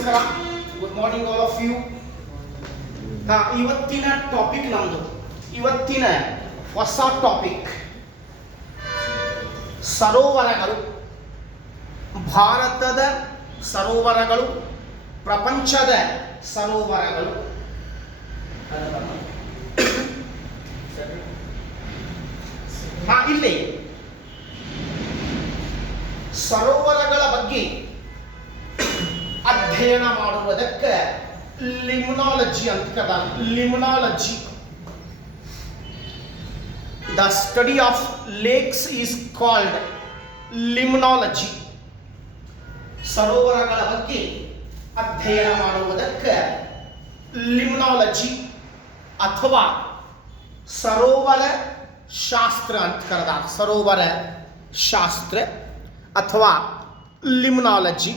ನಮಸ್ಕಾರ. Good morning all of you. ಇವತ್ತಿನ topic ನಮ್ಮದು. ಇವತ್ತಿನ ಹೊಸ ಟಾಪಿಕ್ ಸರೋವರಗಳು. ಭಾರತದ ಸರೋವರಗಳು, ಪ್ರಪಂಚದ ಸರೋವರಗಳು. ಇಲ್ಲಿ ಸರೋವರಗಳ ಬಗ್ಗೆ ಅಧ್ಯಯನ ಮಾಡುವುದಕ್ಕೆ ಲಿಮ್ನಾಲಜಿ ಅಂತ ಕರೀತಾರೆ. Limnology, the study of lakes is called limnology. ಸರೋವರಗಳ ಬಗ್ಗೆ ಅಧ್ಯಯನ ಮಾಡುವುದಕ್ಕೆ ಲಿಮ್ನಾಲಜಿ ಅಥವಾ ಸರೋವರ ಶಾಸ್ತ್ರ ಅಂತ ಕರೆದಾಗ. ಸರೋವರ ಶಾಸ್ತ್ರ ಅಥವಾ ಲಿಮ್ನಾಲಜಿ.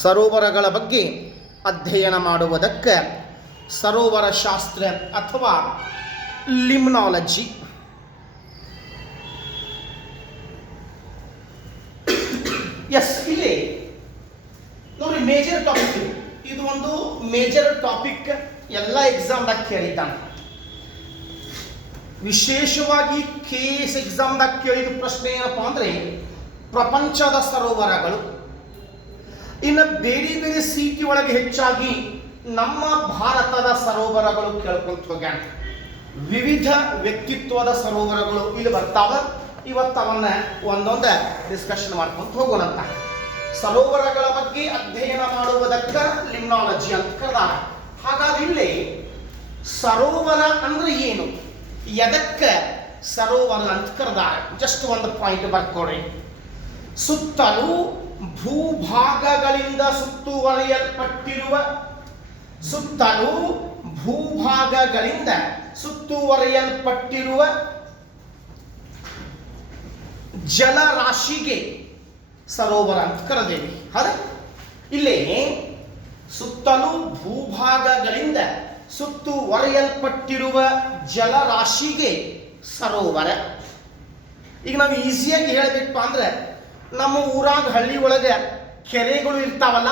ಸರೋವರಗಳ ಬಗ್ಗೆ ಅಧ್ಯಯನ ಮಾಡುವುದಕ್ಕೆ ಸರೋವರ ಶಾಸ್ತ್ರ ಅಥವಾ ಲಿಮ್ನಾಲಜಿ. ಎಸ್, ಇಲ್ಲಿ ನೋಡಿ, ಮೇಜರ್ ಟಾಪಿಕ್ ಇದು. ಒಂದು ಮೇಜರ್ ಟಾಪಿಕ್ ಎಲ್ಲ ಎಕ್ಸಾಮ್ದಾಗ ಕೇಳಿದ್ದಾನೆ. ವಿಶೇಷವಾಗಿ KS ಎಕ್ಸಾಮ್ದಾಗ ಕೇಳಿದ ಪ್ರಶ್ನೆ ಏನಪ್ಪಾ ಅಂದ್ರೆ ಪ್ರಪಂಚದ ಸರೋವರಗಳು. ಇನ್ನು ಬೇರೆ ಬೇರೆ ಸಿಟಿ ಒಳಗೆ ಹೆಚ್ಚಾಗಿ ನಮ್ಮ ಭಾರತದ ಸರೋವರಗಳು ಕೇಳ್ಕೊಂತ ಹೋಗ್ಯಾನ. ವಿವಿಧ ವ್ಯಕ್ತಿತ್ವದ ಸರೋವರಗಳು ಇಲ್ಲಿ ಬರ್ತಾವ. ಇವತ್ತು ಅವನ್ನ ಒಂದೊಂದು ಡಿಸ್ಕಷನ್ ಮಾಡ್ಕೊಂತ ಹೋಗೋಣಂತ. ಸರೋವರಗಳ ಬಗ್ಗೆ ಅಧ್ಯಯನ ಮಾಡುವುದಕ್ಕೆ ಲಿಮ್ನಾಲಜಿ ಅಂತ ಕರೆದಾರ. ಹಾಗಾದ್ರೆ ಇಲ್ಲಿ ಸರೋವರ ಅಂದ್ರೆ ಏನು, ಎದಕ್ಕೆ ಸರೋವರ ಅಂತ ಕರೆದಾರ? ಜಸ್ಟ್ ಒಂದು ಪಾಯಿಂಟ್ ಬರ್ಕೊಡ್ರಿ. ಸುತ್ತಲೂ ಭೂಭಾಗಗಳಿಂದ ಸುತ್ತುವರಿಯಲ್ಪಟ್ಟಿರುವ, ಸುತ್ತಲೂ ಭೂಭಾಗಗಳಿಂದ ಸುತ್ತುವರಿಯಲ್ಪಟ್ಟಿರುವ ಜಲರಾಶಿಗೆ ಸರೋವರ ಅಂತ ಕರೆದೇವಿ. ಹೌದಾ? ಇಲ್ಲೇ ಸುತ್ತಲೂ ಭೂಭಾಗಗಳಿಂದ ಸುತ್ತುವರಿಯಲ್ಪಟ್ಟಿರುವ ಜಲರಾಶಿಗೆ ಸರೋವರ. ಈಗ ನಾವು ಈಸಿಯಾಗಿ ಹೇಳಬೇಕಪ್ಪ ಅಂದ್ರೆ, ನಮ್ಮ ಊರಾಗ ಹಳ್ಳಿ ಒಳಗೆ ಕೆರೆಗಳು ಇರ್ತಾವಲ್ಲ,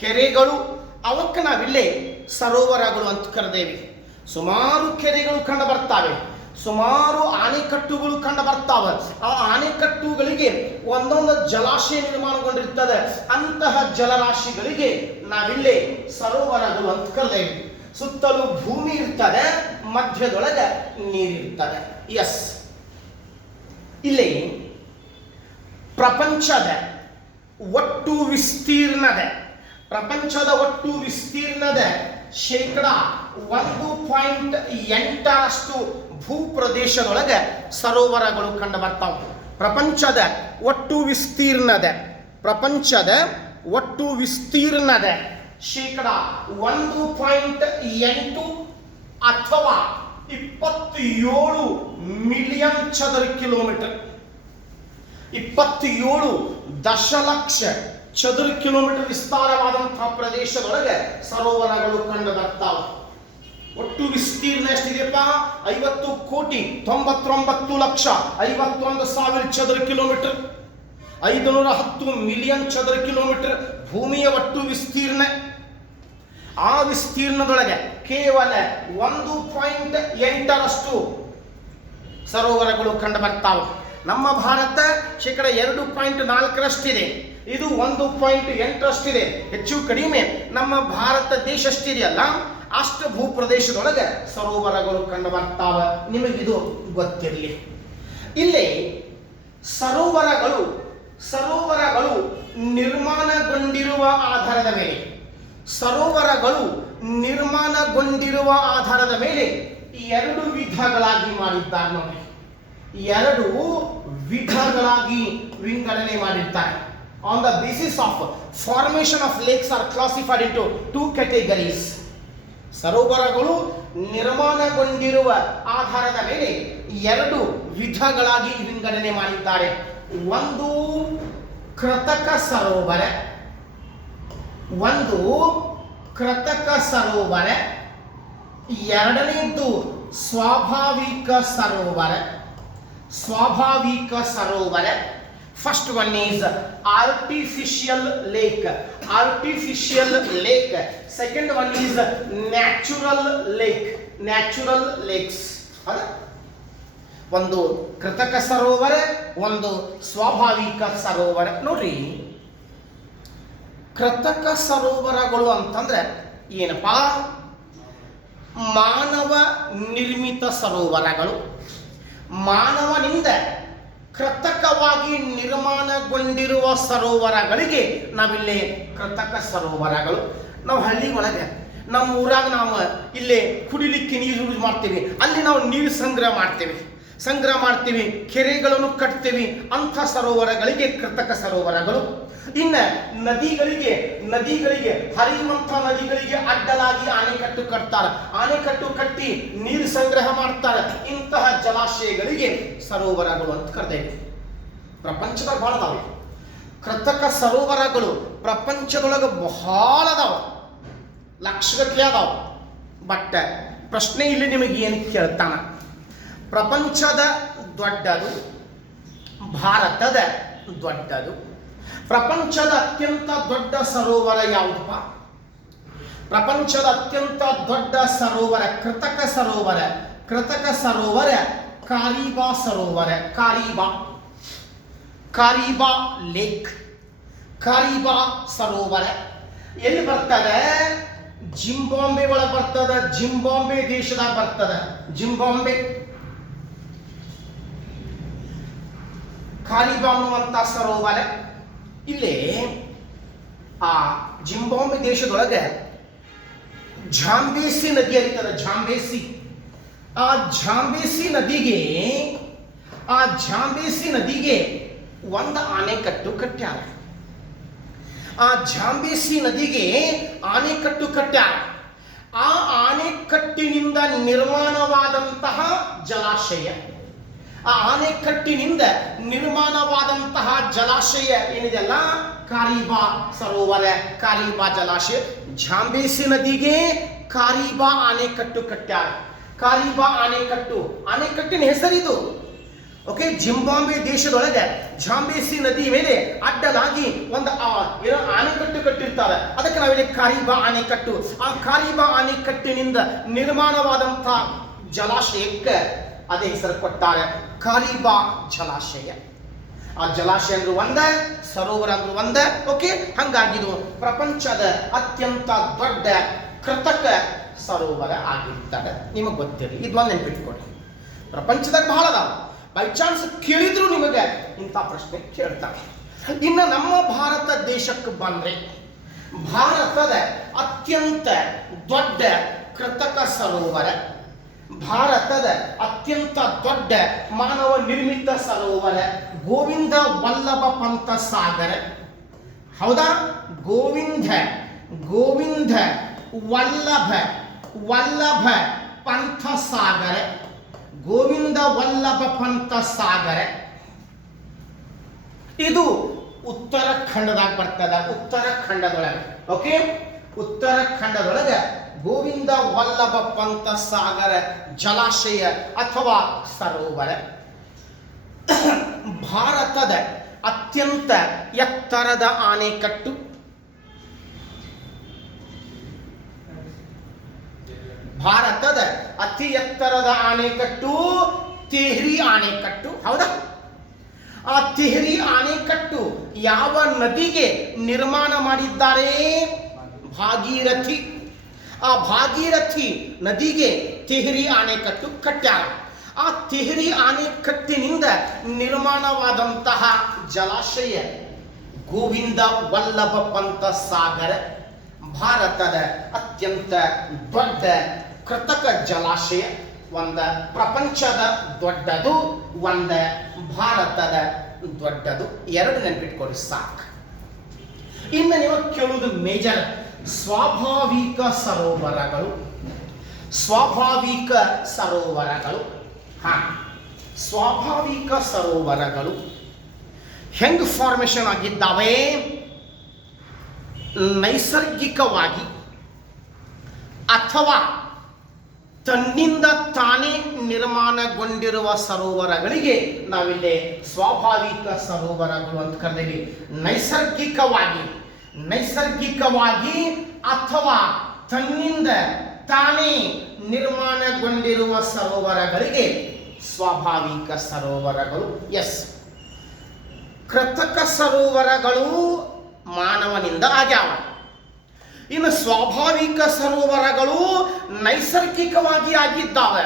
ಕೆರೆಗಳು, ಅವಕ್ಕೆ ನಾವಿಲ್ಲೇ ಸರೋವರಗಳು ಅಂತ ಕರೆದೇವಿ. ಸುಮಾರು ಕೆರೆಗಳು ಕಂಡು ಬರ್ತಾವೆ, ಸುಮಾರು ಆಣೆಕಟ್ಟುಗಳು ಕಂಡು ಬರ್ತಾವೆ. ಆ ಆಣೆಕಟ್ಟುಗಳಿಗೆ ಒಂದೊಂದು ಜಲಾಶಯ ನಿರ್ಮಾಣಗೊಂಡಿರ್ತದೆ. ಅಂತಹ ಜಲರಾಶಿಗಳಿಗೆ ನಾವಿಲ್ಲೇ ಸರೋವರಗಳು ಅಂತ ಕರೆದೇವಿ. ಸುತ್ತಲೂ ಭೂಮಿ ಇರ್ತದೆ, ಮಧ್ಯದೊಳಗೆ ನೀರಿರ್ತದೆ. ಎಸ್, ಇಲ್ಲಿ ಪ್ರಪಂಚದ ಒಟ್ಟು ವಿಸ್ತೀರ್ಣದ, ಪ್ರಪಂಚದ ಒಟ್ಟು ವಿಸ್ತೀರ್ಣದ ಶೇಕಡ 1.8 ಭೂಪ್ರದೇಶದೊಳಗೆ ಸರೋವರಗಳು ಕಂಡು ಬರ್ತಾವೆ. ಪ್ರಪಂಚದ ಒಟ್ಟು ವಿಸ್ತೀರ್ಣದ, ಪ್ರಪಂಚದ ಒಟ್ಟು ವಿಸ್ತೀರ್ಣದ ಶೇಕಡ 1.8 ಅಥವಾ 27 ಮಿಲಿಯನ್ ಚದರ ಕಿಲೋಮೀಟರ್, 27 ದಶಲಕ್ಷ ಚದುರ ಕಿಲೋಮೀಟರ್ ವಿಸ್ತಾರವಾದಂತಹ ಪ್ರದೇಶದೊಳಗೆ ಸರೋವರಗಳು ಕಂಡು ಬರ್ತಾವೆ. ಒಟ್ಟು ವಿಸ್ತೀರ್ಣ ಎಷ್ಟಿದೆಯಪ್ಪ? 50,99,51,051 ಚದರ ಕಿಲೋಮೀಟರ್, 510 ಮಿಲಿಯನ್ ಚದರ ಕಿಲೋಮೀಟರ್ ಭೂಮಿಯ ಒಟ್ಟು ವಿಸ್ತೀರ್ಣ. ಆ ವಿಸ್ತೀರ್ಣದೊಳಗೆ ಕೇವಲ 1.8 ಸರೋವರಗಳು ಕಂಡು ಬರ್ತಾವೆ. ನಮ್ಮ ಭಾರತ ಶೇಕಡ 2.4 ಇದು 1.8 ಇದೆ. ಹೆಚ್ಚು ಕಡಿಮೆ ನಮ್ಮ ಭಾರತ ದೇಶ ಅಷ್ಟಿದೆಯಲ್ಲ, ಅಷ್ಟು ಭೂಪ್ರದೇಶದೊಳಗೆ ಸರೋವರಗಳು ಕಂಡು ಬರ್ತಾವ. ನಿಮಗಿದು ಗೊತ್ತಿರಲಿ. ಇಲ್ಲಿ ಸರೋವರಗಳು ನಿರ್ಮಾಣಗೊಂಡಿರುವ ಆಧಾರದ ಮೇಲೆ, ಸರೋವರಗಳು ನಿರ್ಮಾಣಗೊಂಡಿರುವ ಆಧಾರದ ಮೇಲೆ 2 ವಿಧಗಳಾಗಿ ಮಾಡಿದ್ದಾರೆ. ನೋಡಿ, 2 ವಿಧಗಳಾಗಿ ವಿಂಗಡಣೆ ಮಾಡಿದ್ದಾರೆ. On the basis of formation of lakes are classified into 2 categories. ಸರೋವರಗಳು ನಿರ್ಮಾಣಗೊಂಡಿರುವ ಆಧಾರದ ಮೇಲೆ 2 ವಿಧಗಳಾಗಿ ವಿಂಗಡಣೆ ಮಾಡಿದ್ದಾರೆ. ಒಂದು ಕೃತಕ ಸರೋವರ, ಒಂದು ಕೃತಕ ಸರೋವರ, ಎರಡನೇದ್ದು ಸ್ವಾಭಾವಿಕ ಸರೋವರ. ಸ್ವಾಭಾವಿಕ ಸರೋವರ. First one is artificial lake. Artificial lake. Second one is natural lake. Natural lakes. ಒಂದು ಕೃತಕ ಸರೋವರ, ಒಂದು ಸ್ವಾಭಾವಿಕ ಸರೋವರ. ನೋಡ್ರಿ, ಕೃತಕ ಸರೋವರಗಳು ಅಂತಂದ್ರೆ ಏನಪ್ಪಾ? ಮಾನವ ನಿರ್ಮಿತ ಸರೋವರಗಳು. ಮಾನವನಿಂದ ಕೃತಕವಾಗಿ ನಿರ್ಮಾಣಗೊಂಡಿರುವ ಸರೋವರಗಳಿಗೆ ನಾವಿಲ್ಲಿ ಕೃತಕ ಸರೋವರಗಳು. ನಾವು ಹಳ್ಳಿ ಒಳಗೆ ನಮ್ಮ ಊರಾಗ ನಾವು ಇಲ್ಲೇ ಕುಡಿಲಿಕ್ಕೆ ನೀರು ಯೂಸ್ ಮಾಡ್ತೀವಿ, ಅಲ್ಲಿ ನಾವು ನೀರು ಸಂಗ್ರಹ ಮಾಡ್ತೀವಿ, ಕೆರೆಗಳನ್ನು ಕಟ್ತೀವಿ. ಅಂಥ ಸರೋವರಗಳಿಗೆ ಕೃತಕ ಸರೋವರಗಳು. ಇನ್ನು ನದಿಗಳಿಗೆ ಹರಿಯುವಂಥ ನದಿಗಳಿಗೆ ಅಡ್ಡಲಾಗಿ ಆಣೆಕಟ್ಟು ಕಟ್ತಾರೆ. ಆಣೆಕಟ್ಟು ಕಟ್ಟಿ ನೀರು ಸಂಗ್ರಹ ಮಾಡ್ತಾರೆ. ಇಂತಹ ಜಲಾಶಯಗಳಿಗೆ ಸರೋವರಗಳು ಅಂತ ಕರೆದೇವೆ. ಪ್ರಪಂಚದಾಗ ಬಹಳ ಅದಾವೆ ಕೃತಕ ಸರೋವರಗಳು. ಪ್ರಪಂಚದೊಳಗೆ ಬಹಳ ಅದಾವ, ಲಕ್ಷಗಟ್ಟಲೆ ಅದಾವ. ಬಟ್ ಪ್ರಶ್ನೆ ಇಲ್ಲಿ ನಿಮಗೆ ಏನು ಕೇಳ್ತಾನ? ಪ್ರಪಂಚದ ದೊಡ್ಡದು, ಭಾರತದ ದೊಡ್ಡದು. ಪ್ರಪಂಚದ ಅತ್ಯಂತ ದೊಡ್ಡ ಸರೋವರ ಯಾವುದಪ್ಪ? ಪ್ರಪಂಚದ ಅತ್ಯಂತ ದೊಡ್ಡ ಸರೋವರ, ಕೃತಕ ಸರೋವರ ಕಾರಿಬಾ ಸರೋವರ. ಕಾರಿಬಾ ಲೇಕ್, ಕಾರಿಬಾ ಸರೋವರ ಎಲ್ಲಿ ಬರ್ತದೆ? ಜಿಂಬಾಬ್ವೆ ಒಳಗೆ ಬರ್ತದೆ. ಜಿಂಬಾಬ್ವೆ ದೇಶದಾಗ ಬರ್ತದೆ. ಜಿಂಬಾಬ್ವೆ ಕಾರಿಬಾ ಅನ್ನುವಂಥ ಸರೋವರ. ಇಲ್ಲಿ ಆ ಜಿಂಬಾಬ್ವೆ ದೇಶದೊಳಗೆ ಝಾಂಬೇಸಿ ನದಿ ಹರಿತದೆ. ಆ ಝಾಂಬೇಸಿ ನದಿಗೆ ಒಂದು ಆಣೆಕಟ್ಟು ಕಟ್ಟ್ಯಾರ. ಆ ಝಾಂಬೇಸಿ ನದಿಗೆ ಆಣೆಕಟ್ಟು ಕಟ್ಟ್ಯಾರ. ಆ ಆಣೆಕಟ್ಟಿನಿಂದ ನಿರ್ಮಾಣವಾದಂತಹ ಜಲಾಶಯ, ಆ ಆಣೆಕಟ್ಟಿನಿಂದ ನಿರ್ಮಾಣವಾದಂತಹ ಜಲಾಶಯ ಏನಿದೆಯಲ್ಲ, ಕಾರಿಬಾ ಸರೋವರ, ಕಾರಿಬಾ ಜಲಾಶಯ. ಝಾಂಬೇಸಿ ನದಿಗೆ ಕಾರಿಬಾ ಆಣೆಕಟ್ಟು ಕಟ್ಟ್ಯಾರ. ಕಾರಿಬಾ ಆಣೆಕಟ್ಟಿನ ಹೆಸರಿದು. ಓಕೆ, ಜಿಂಬಾಬ್ವೆ ದೇಶದೊಳಗೆ ಝಾಂಬೇಸಿ ನದಿ ಮೇಲೆ ಅಡ್ಡಲಾಗಿ ಒಂದು ಆಣೆಕಟ್ಟು ಕಟ್ಟಿರ್ತಾರೆ. ಅದಕ್ಕೆ ನಾವಿಲ್ಲಿ ಕಾರಿಬಾ ಆಣೆಕಟ್ಟು. ಆ ಕಾರಿಬಾ ಆಣೆಕಟ್ಟಿನಿಂದ ನಿರ್ಮಾಣವಾದಂತಹ ಜಲಾಶಯಕ್ಕೆ ಅದೇ ಹೆಸರು ಕೊಟ್ಟಾರೆ, ಕಾರಿಬಾ ಜಲಾಶಯ. ಆ ಜಲಾಶಯ ಅಂದ್ರೆ ಒಂದ, ಸರೋವರ ಅಂದ್ರೆ ಒಂದ. ಓಕೆ, ಹಂಗಾಗಿದು ಪ್ರಪಂಚದ ಅತ್ಯಂತ ದೊಡ್ಡ ಕೃತಕ ಸರೋವರ ಆಗಿರ್ತದೆ. ನಿಮಗೆ ಗೊತ್ತಿರಲಿ, ಇದು ಒಂದು ನೆನಪಿಟ್ಕೊಡಿ. ಪ್ರಪಂಚದಾಗ ಬಹಳ ಅದಾವ. ಬೈ ಚಾನ್ಸ್ ಕೇಳಿದ್ರು ನಿಮಗೆ ಇಂಥ ಪ್ರಶ್ನೆ ಕೇಳ್ತಾರೆ. ಇನ್ನು ನಮ್ಮ ಭಾರತ ದೇಶಕ್ಕೆ ಬಂದ್ರೆ, ಭಾರತದ ಅತ್ಯಂತ ದೊಡ್ಡ ಕೃತಕ ಸರೋವರ, ಭಾರತದ ಅತ್ಯಂತ ದೊಡ್ಡ ಮಾನವ ನಿರ್ಮಿತ ಸರೋವರ ಗೋವಿಂದ ವಲ್ಲಭ ಪಂತ ಸಾಗರ. ಹೌದಾ? ಗೋವಿಂದ ವಲ್ಲಭ ಪಂಥ ಸಾಗರ. ಗೋವಿಂದ ವಲ್ಲಭ ಪಂಥ ಸಾಗರ ಇದು ಉತ್ತರಾಖಂಡದಾಗ ಬರ್ತದ. ಉತ್ತರಾಖಂಡದೊಳಗೆ. ಓಕೆ, ಉತ್ತರಾಖಂಡದೊಳಗೆ ಗೋವಿಂದ ವಲ್ಲಭ ಪಂಥ ಸಾಗರ ಜಲಾಶಯ ಅಥವಾ ಸರೋವರ. ಭಾರತದ ಅತ್ಯಂತ ಎತ್ತರದ ಆಣೆಕಟ್ಟು. ಭಾರತದ ಅತಿ ಎತ್ತರದ ಆಣೆಕಟ್ಟು ತೆಹ್ರಿ ಆಣೆಕಟ್ಟು. ಹೌದಾ? ಆ ತೆಹ್ರಿ ಆಣೆಕಟ್ಟು ಯಾವ ನದಿಗೆ ನಿರ್ಮಾಣ ಮಾಡಿದ್ದಾರೆ? ಭಾಗೀರಥಿ. ಆ ಭಾಗೀರಥಿ ನದಿಗೆ ತೆಹ್ರಿ ಆಣೆಕಟ್ಟು ಕಟ್ಟ್ಯಾರ. ಆ ತೆಹ್ರಿ ಆಣೆಕಟ್ಟಿನಿಂದ ನಿರ್ಮಾಣವಾದಂತಹ ಜಲಾಶಯ ಗೋವಿಂದ ವಲ್ಲಭ ಪಂಥ ಸಾಗರ. ಭಾರತದ ಅತ್ಯಂತ ದೊಡ್ಡ ಕೃತಕ ಜಲಾಶಯ. ಒಂದ ಪ್ರಪಂಚದ ದೊಡ್ಡದು, ಒಂದ ಭಾರತದ ದೊಡ್ಡದು. ಎರಡು ನೆನಪಿಟ್ಕೊಳ್ಳಿ ಸಾಕು. ಇನ್ನು ನೀವು ಕೇಳುವುದು ಮೇಜರ್ ಸ್ವಾಭಾವಿಕ ಸರೋವರಗಳು. ಸ್ವಾಭಾವಿಕ ಸರೋವರಗಳು ಸ್ವಾಭಾವಿಕ ಸರೋವರಗಳು ಹೆಂಗ್ ಫಾರ್ಮೇಷನ್ ಆಗಿದ್ದಾವೆ? ನೈಸರ್ಗಿಕವಾಗಿ ಅಥವಾ ತನ್ನಿಂದ ತಾನೇ ನಿರ್ಮಾಣಗೊಂಡಿರುವ ಸರೋವರಗಳಿಗೆ ನಾವಿಲ್ಲಿ ಸ್ವಾಭಾವಿಕ ಸರೋವರಗಳು ಅಂತ ಕರೆದಿವಿ. ನೈಸರ್ಗಿಕವಾಗಿ ಅಥವಾ ತನ್ನಿಂದ ತಾನೇ ನಿರ್ಮಾಣಗೊಂಡಿರುವ ಸರೋವರಗಳಿಗೆ ಸ್ವಾಭಾವಿಕ ಸರೋವರಗಳು. ಎಸ್, ಕೃತಕ ಸರೋವರಗಳು ಮಾನವನಿಂದ ಆಗ್ಯಾವ. ಇನ್ನು ಸ್ವಾಭಾವಿಕ ಸರೋವರಗಳು ನೈಸರ್ಗಿಕವಾಗಿ ಆಗಿದ್ದಾವೆ.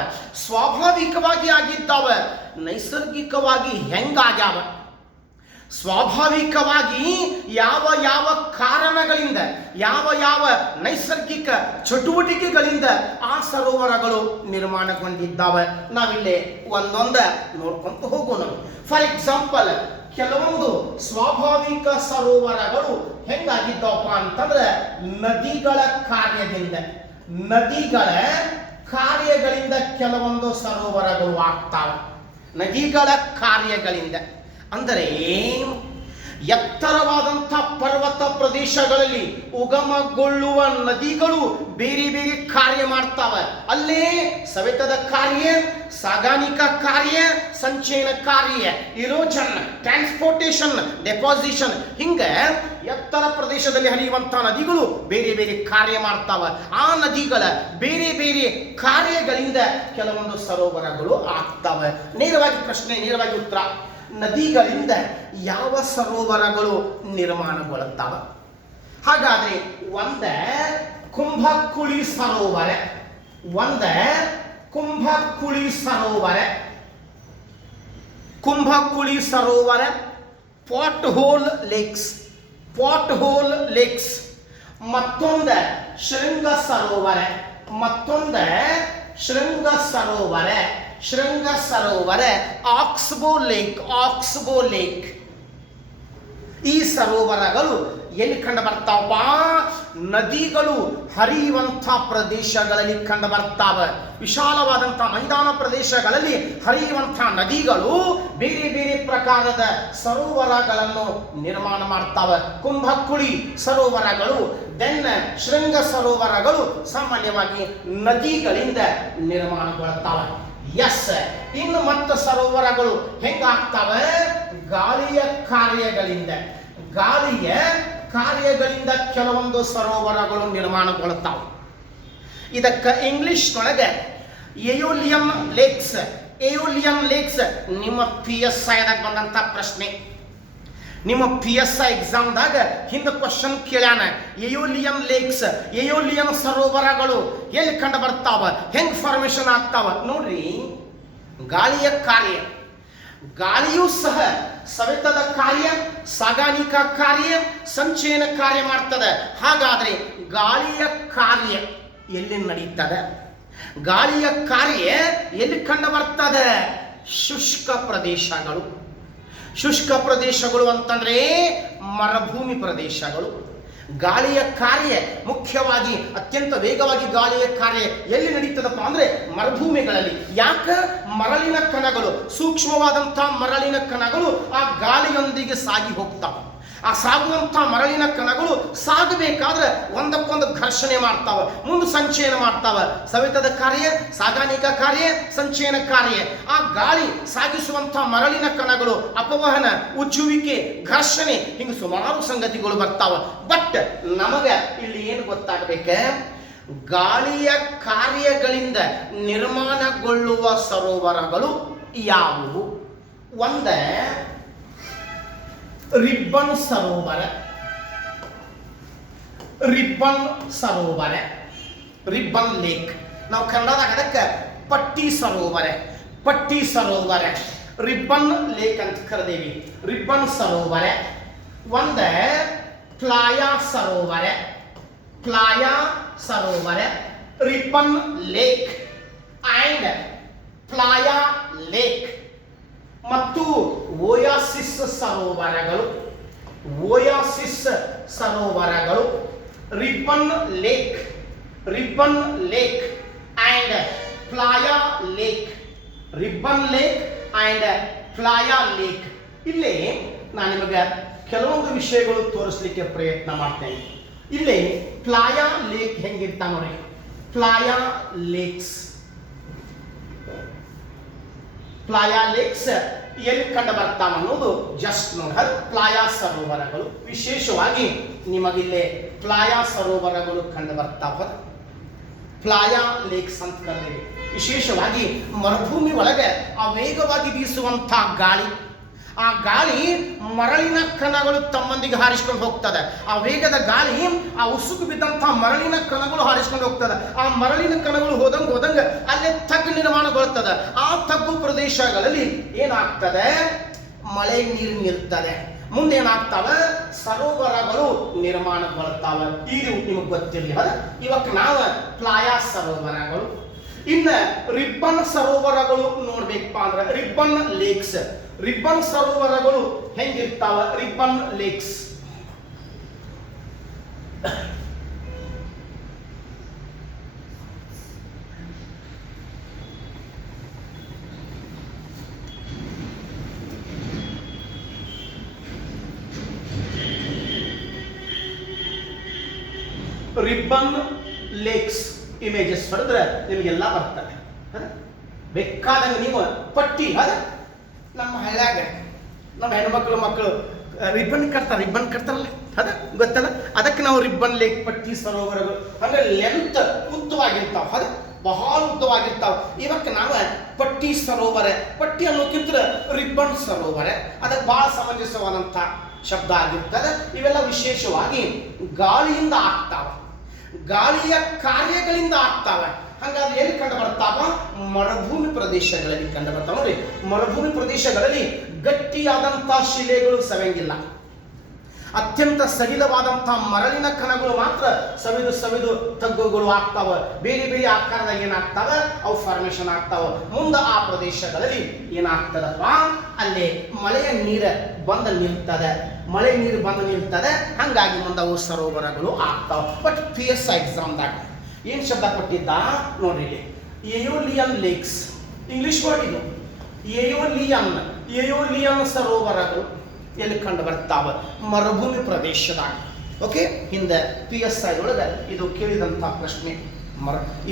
ನೈಸರ್ಗಿಕವಾಗಿ ಹೆಂಗಾಗ್ಯಾವ? ಸ್ವಾಭಾವಿಕವಾಗಿ ಯಾವ ಯಾವ ಕಾರಣಗಳಿಂದ, ಯಾವ ನೈಸರ್ಗಿಕ ಚಟುವಟಿಕೆಗಳಿಂದ ಆ ಸರೋವರಗಳು ನಿರ್ಮಾಣಗೊಂಡಿದ್ದಾವೆ, ನಾವಿಲ್ಲಿ ಒಂದೊಂದ ನೋಡ್ಕೊಂತ ಹೋಗೋಣ. ಫಾರ್ ಎಕ್ಸಾಂಪಲ್, ಕೆಲವೊಂದು ಸ್ವಾಭಾವಿಕ ಸರೋವರಗಳು ಹೆಂಗಾಗಿದ್ದವಪ್ಪ ಅಂತಂದ್ರೆ ನದಿಗಳ ಕಾರ್ಯಗಳಿಂದ ಕೆಲವೊಂದು ಸರೋವರಗಳು ಆಗ್ತಾವೆ. ನದಿಗಳ ಕಾರ್ಯಗಳಿಂದ ಅಂದರೆ ಎತ್ತರವಾದಂಥ ಪರ್ವತ ಪ್ರದೇಶಗಳಲ್ಲಿ ಉಗಮಗೊಳ್ಳುವ ನದಿಗಳು ಬೇರೆ ಬೇರೆ ಕಾರ್ಯ ಮಾಡ್ತಾವೆ. ಅಲ್ಲೇ ಸವೆತದ ಕಾರ್ಯ, ಸಾಗಾಣಿಕಾ ಕಾರ್ಯ, ಸಂಚಯನ ಕಾರ್ಯ, ಇರೋಜನ್, ಟ್ರಾನ್ಸ್ಪೋರ್ಟೇಷನ್, ಡೆಪಾಸಿಷನ್, ಹಿಂಗ ಎತ್ತರ ಪ್ರದೇಶದಲ್ಲಿ ಹರಿಯುವಂಥ ನದಿಗಳು ಬೇರೆ ಬೇರೆ ಕಾರ್ಯ ಮಾಡ್ತಾವೆ. ಆ ನದಿಗಳ ಬೇರೆ ಬೇರೆ ಕಾರ್ಯಗಳಿಂದ ಕೆಲವೊಂದು ಸರೋವರಗಳು ಆಗ್ತವೆ. ನೇರವಾಗಿ ಉತ್ತರ, ನದಿಗಳಿಂದ ಯಾವ ಸರೋವರಗಳು ನಿರ್ಮಾಣಗೊಳ್ಳುತ್ತವೆ? ಹಾಗಾದ್ರೆ ಒಂದ ಕುಂಭಕುಳಿ ಸರೋವರ, ಪಾಟ್ ಹೋಲ್ ಲೇಕ್ಸ್, ಮತ್ತೊಂದ ಶೃಂಗ ಸರೋವರ, ಆಕ್ಸ್ಬೋ ಲೇಕ್. ಈ ಸರೋವರಗಳು ಎಲ್ಲಿ ಕಂಡು ಬರ್ತಾವಪ್ಪ? ನದಿಗಳು ಹರಿಯುವಂಥ ಪ್ರದೇಶಗಳಲ್ಲಿ ಕಂಡು ಬರ್ತಾವೆ. ವಿಶಾಲವಾದಂಥ ಮೈದಾನ ಪ್ರದೇಶಗಳಲ್ಲಿ ಹರಿಯುವಂಥ ನದಿಗಳು ಬೇರೆ ಬೇರೆ ಪ್ರಕಾರದ ಸರೋವರಗಳನ್ನು ನಿರ್ಮಾಣ ಮಾಡ್ತಾವೆ. ಕುಂಭಕುಳಿ ಸರೋವರಗಳು, ಶೃಂಗ ಸರೋವರಗಳು ಸಾಮಾನ್ಯವಾಗಿ ನದಿಗಳಿಂದ ನಿರ್ಮಾಣಗೊಳ್ಳುತ್ತವೆ. ಎಸ್, ಇನ್ನು ಮತ್ತು ಸರೋವರಗಳು ಹೆಂಗಾಗ್ತವೆ? ಗಾಳಿಯ ಕಾರ್ಯಗಳಿಂದ ಕೆಲವೊಂದು ಸರೋವರಗಳು ನಿರ್ಮಾಣಗೊಳ್ಳುತ್ತವೆ. ಇದಕ್ಕೆ ಇಂಗ್ಲಿಷ್ನೊಳಗೆ ಏಯೋಲಿಯನ್ ಲೇಕ್ಸ್ ನಿಮ್ಮ PSI ದಾಗ ಬಂದಂತ ಪ್ರಶ್ನೆ. ನಿಮ್ಮ PSI ಎಕ್ಸಾಮ್ದಾಗ ಹಿಂದೆ ಕ್ವಶನ್ ಕೇಳ್ಯಾನ, ಏಯೋಲಿಯನ್ ಸರೋವರಗಳು ಎಲ್ಲಿ ಕಂಡು ಬರ್ತಾವ, ಹೆಂಗ್ ಫಾರ್ಮೇಶನ್ ಆಗ್ತಾವ? ನೋಡ್ರಿ, ಗಾಳಿಯೂ ಸಹ ಸವೆತದ ಕಾರ್ಯ, ಸಾಗಾಣಿಕಾ ಕಾರ್ಯ, ಸಂಚಯನ ಕಾರ್ಯ ಮಾಡ್ತದೆ. ಹಾಗಾದ್ರೆ ಗಾಳಿಯ ಕಾರ್ಯ ಎಲ್ಲಿ ನಡೀತದೆ? ಗಾಳಿಯ ಕಾರ್ಯ ಎಲ್ಲಿ ಕಂಡು ಬರ್ತದೆ? ಶುಷ್ಕ ಪ್ರದೇಶಗಳು ಅಂತಂದ್ರೆ ಮರುಭೂಮಿ ಪ್ರದೇಶಗಳು. ಗಾಳಿಯ ಕಾರ್ಯ ಮುಖ್ಯವಾಗಿ ಅತ್ಯಂತ ವೇಗವಾಗಿ ಗಾಳಿಯ ಕಾರ್ಯ ಎಲ್ಲಿ ನಡೀತದಪ್ಪ ಅಂದ್ರೆ ಮರುಭೂಮಿಗಳಲ್ಲಿ. ಯಾಕೆ? ಮರಳಿನ ಕಣಗಳು, ಸೂಕ್ಷ್ಮವಾದಂಥ ಮರಳಿನ ಕಣಗಳು ಆ ಗಾಳಿಯೊಂದಿಗೆ ಸಾಗಿ ಹೋಗ್ತಾವೆ. ಆ ಸಾಗುವಂಥ ಮರಳಿನ ಕಣಗಳು ಸಾಗಬೇಕಾದ್ರೆ ಒಂದಕ್ಕೊಂದು ಘರ್ಷಣೆ ಮಾಡ್ತಾವೆ, ಮುಂದೆ ಸಂಚಯನ ಮಾಡ್ತಾವೆ. ಸವೆತದ ಕಾರ್ಯ, ಸಾಗಾಣಿಕಾ ಕಾರ್ಯ, ಸಂಚಯನ ಕಾರ್ಯ. ಆ ಗಾಳಿ ಸಾಗಿಸುವಂಥ ಮರಳಿನ ಕಣಗಳು ಅಪವಹನ, ಉಜ್ಜುವಿಕೆ, ಘರ್ಷಣೆ, ಹಿಂಗೆ ಸುಮಾರು ಸಂಗತಿಗಳು ಬರ್ತಾವೆ. ಬಟ್ ನಮಗೆ ಇಲ್ಲಿ ಏನು ಗೊತ್ತಾಗಬೇಕು? ಗಾಳಿಯ ಕಾರ್ಯಗಳಿಂದ ನಿರ್ಮಾಣಗೊಳ್ಳುವ ಸರೋವರಗಳು ಯಾವುವು? ಒಂದೇ ರಿಬ್ಬನ್ ಲೇಕ್. ನಾವು ಕನ್ನಡದಾಗ ಅದಕ್ಕೆ ಪಟ್ಟಿ ಸರೋವರ, ರಿಬ್ಬನ್ ಲೇಕ್ ಅಂತ ಕರೆದೇವಿ. ರಿಬ್ಬನ್ ಸರೋವರ. ಒಂದೇ ಪ್ಲಾಯಾ ಸರೋವರ, ರಿಬ್ಬನ್ ಲೇಕ್ ಅಂಡ್ ಪ್ಲಾಯಾ ಲೇಕ್. ಮತ್ತು ಓಯಾಸಿಸ್ ಸರೋವರಗಳು, ರಿಬ್ಬನ್ ಲೇಕ್ ಅಂಡ್ ಪ್ಲಾಯಾ ಲೇಕ್. ಇಲ್ಲಿ ನಾನು ನಿಮಗೆ ಕೆಲವೊಂದು ವಿಷಯಗಳು ತೋರಿಸಲಿಕ್ಕೆ ಪ್ರಯತ್ನ ಮಾಡ್ತೇನೆ. ಇಲ್ಲಿ ಪ್ಲಾಯಾ ಲೇಕ್ ಹೆಂಗಿರ್ತಾ ನೋಡಿ. ಪ್ಲಾಯಾ ಲೇಕ್ಸ್ ಪ್ಲಾಯಾ ಲೇಕ್ಸ್ ಎಲ್ಲಿ ಕಂಡು ಬರ್ತಾವ ಅನ್ನೋದು ಜಸ್ಟ್ ನೋಡ. ಪ್ಲಾಯಾ ಸರೋವರಗಳು ವಿಶೇಷವಾಗಿ ನಿಮಗಿಲ್ಲೇ ಪ್ಲಾಯಾ ಸರೋವರಗಳು ಕಂಡು ಬರ್ತಾವ. ಪ್ಲಾಯಾ ಲೇಕ್ಸ್ ಅಂತ ಕರೆದಿವಿ. ವಿಶೇಷವಾಗಿ ಮರುಭೂಮಿ ಒಳಗೆ ಆ ವೇಗವಾಗಿ ಬೀಸುವಂಥ ಗಾಳಿ, ಆ ಗಾಳಿ ಮರಳಿನ ಕಣಗಳು ತಮ್ಮೊಂದಿಗೆ ಹಾರಿಸ್ಕೊಂಡು ಹೋಗ್ತದೆ. ಆ ವೇಗದ ಗಾಳಿ ಆ ಉಸುಕು ಬಿದ್ದಂತಹ ಮರಳಿನ ಕಣಗಳು ಹಾರಿಸ್ಕೊಂಡು ಹೋಗ್ತದೆ. ಆ ಮರಳಿನ ಕಣಗಳು ಹೋದಂಗೆ ಅಲ್ಲೇ ತಗ್ಗು ನಿರ್ಮಾಣಗೊಳ್ತದೆ. ಆ ತಗ್ಗು ಪ್ರದೇಶಗಳಲ್ಲಿ ಏನಾಗ್ತದೆ, ಮಳೆ ನೀರು ನಿಲ್ತದೆ. ಮುಂದೇನಾಗ್ತಾವೆ, ಸರೋವರಗಳು ನಿರ್ಮಾಣಗೊಳ್ತಾವೆ. ಇದು ನಿಮಗೆ ಗೊತ್ತಿರಲಿಲ್ಲ. ಇವಾಗ ನಾವು ಪ್ಲಾಯಾ ಸರೋವರಗಳು, ಇನ್ನು ರಿಬ್ಬನ್ ಸರೋವರಗಳು ನೋಡ್ಬೇಕಪ್ಪ ಅಂದ್ರೆ ರಿಬ್ಬನ್ ಲೇಕ್ಸ್. ರಿಬ್ಬನ್ ಸರೋವರಗಳು ಹೆಂಗಿರ್ತಾವ? Ribbon lakes ribbon lakes images ಹೊಡೆದ್ರೆ ನಿಮಗೆಲ್ಲ ಬರ್ತದೆ. ಬೇಕಾದಂಗೆ ನೀವು ಪಟ್ಟಿ ನಮ್ಮ ಹಳ್ಳ್ಯಾಗ ನಮ್ಮ ಹೆಣ್ಮಕ್ಳು ಮಕ್ಕಳು ರಿಬ್ಬನ್ ಕಟ್ತಾರಲ್ಲ, ಗೊತ್ತಲ್ಲ, ಅದಕ್ಕೆ ನಾವು ರಿಬ್ಬನ್ ಲೇಕ್ ಪಟ್ಟಿ ಸರೋವರಗಳು ಅಂದ್ರೆ ಲೆಂತ್ ಉದ್ದವಾಗಿರ್ತಾವ, ಬಹಳ ಉದ್ದವಾಗಿರ್ತಾವ. ಇವಕ್ಕೆ ನಾವು ಪಟ್ಟಿ ಸರೋವರ, ಪಟ್ಟಿ ಅನ್ನೋಕ್ಕಿಂತ ರಿಬ್ಬನ್ ಸರೋವರ ಅದಕ್ಕೆ ಬಹಳ ಸಮಂಜಸವಾದಂಥ ಶಬ್ದ ಆಗಿರ್ತದೆ. ಇವೆಲ್ಲ ವಿಶೇಷವಾಗಿ ಗಾಳಿಯಿಂದ ಆಗ್ತಾವ, ಗಾಳಿಯ ಕಾರ್ಯಗಳಿಂದ ಆಗ್ತಾವೆ. ಹಾಗಾದ್ರೆ ಎಲ್ಲಿ ಕಂಡು ಬರ್ತಾವ? ಮರುಭೂಮಿ ಪ್ರದೇಶಗಳಲ್ಲಿ ಕಂಡು ಬರ್ತಾವ. ನೋಡಿ, ಮರುಭೂಮಿ ಪ್ರದೇಶಗಳಲ್ಲಿ ಗಟ್ಟಿಯಾದಂತಹ ಶಿಲೆಗಳು ಸವೆಂಗಿಲ್ಲ. ಅತ್ಯಂತ ಸಡಿಲವಾದಂತಹ ಮರಳಿನ ಕಣಗಳು ಮಾತ್ರ ಸವಿದು ತಗ್ಗುಗಳು ಆಗ್ತಾವ. ಬೇರೆ ಬೇರೆ ಆಕಾರದಾಗ ಏನಾಗ್ತಾವ, ಅವು ಫಾರ್ಮೇಶನ್ ಆಗ್ತಾವ. ಮುಂದೆ ಆ ಪ್ರದೇಶಗಳಲ್ಲಿ ಏನಾಗ್ತದಪ್ಪ, ಅಲ್ಲಿ ಮಳೆಯ ನೀರು ಬಂದು ನಿಲ್ತದೆ, ಹಂಗಾಗಿ ಮುಂದೆ ಅವು ಸರೋವರಗಳು ಆಗ್ತಾವ. ಬಟ್ PSI ಎಕ್ಸಾಮ್ದಾಗ ಏನು ಶಬ್ದ ಕೊಟ್ಟಿದ್ದ ನೋಡ್ರಿ, ಇಲ್ಲಿ ಏಯೋಲಿಯನ್ ಲೇಕ್ಸ್, ಇಂಗ್ಲಿಷ್ ವರ್ಡ್ ಇದು. ಏಯೋಲಿಯನ್ ಸರೋವರಗಳು ಎಲ್ಲಿ ಕಂಡು ಬರ್ತಾವ? ಮರುಭೂಮಿ ಪ್ರದೇಶದಾಗ. ಓಕೆ, ಹಿಂದೆ PSI ಒಳಗೆ ಇದು ಕೇಳಿದಂಥ ಪ್ರಶ್ನೆ.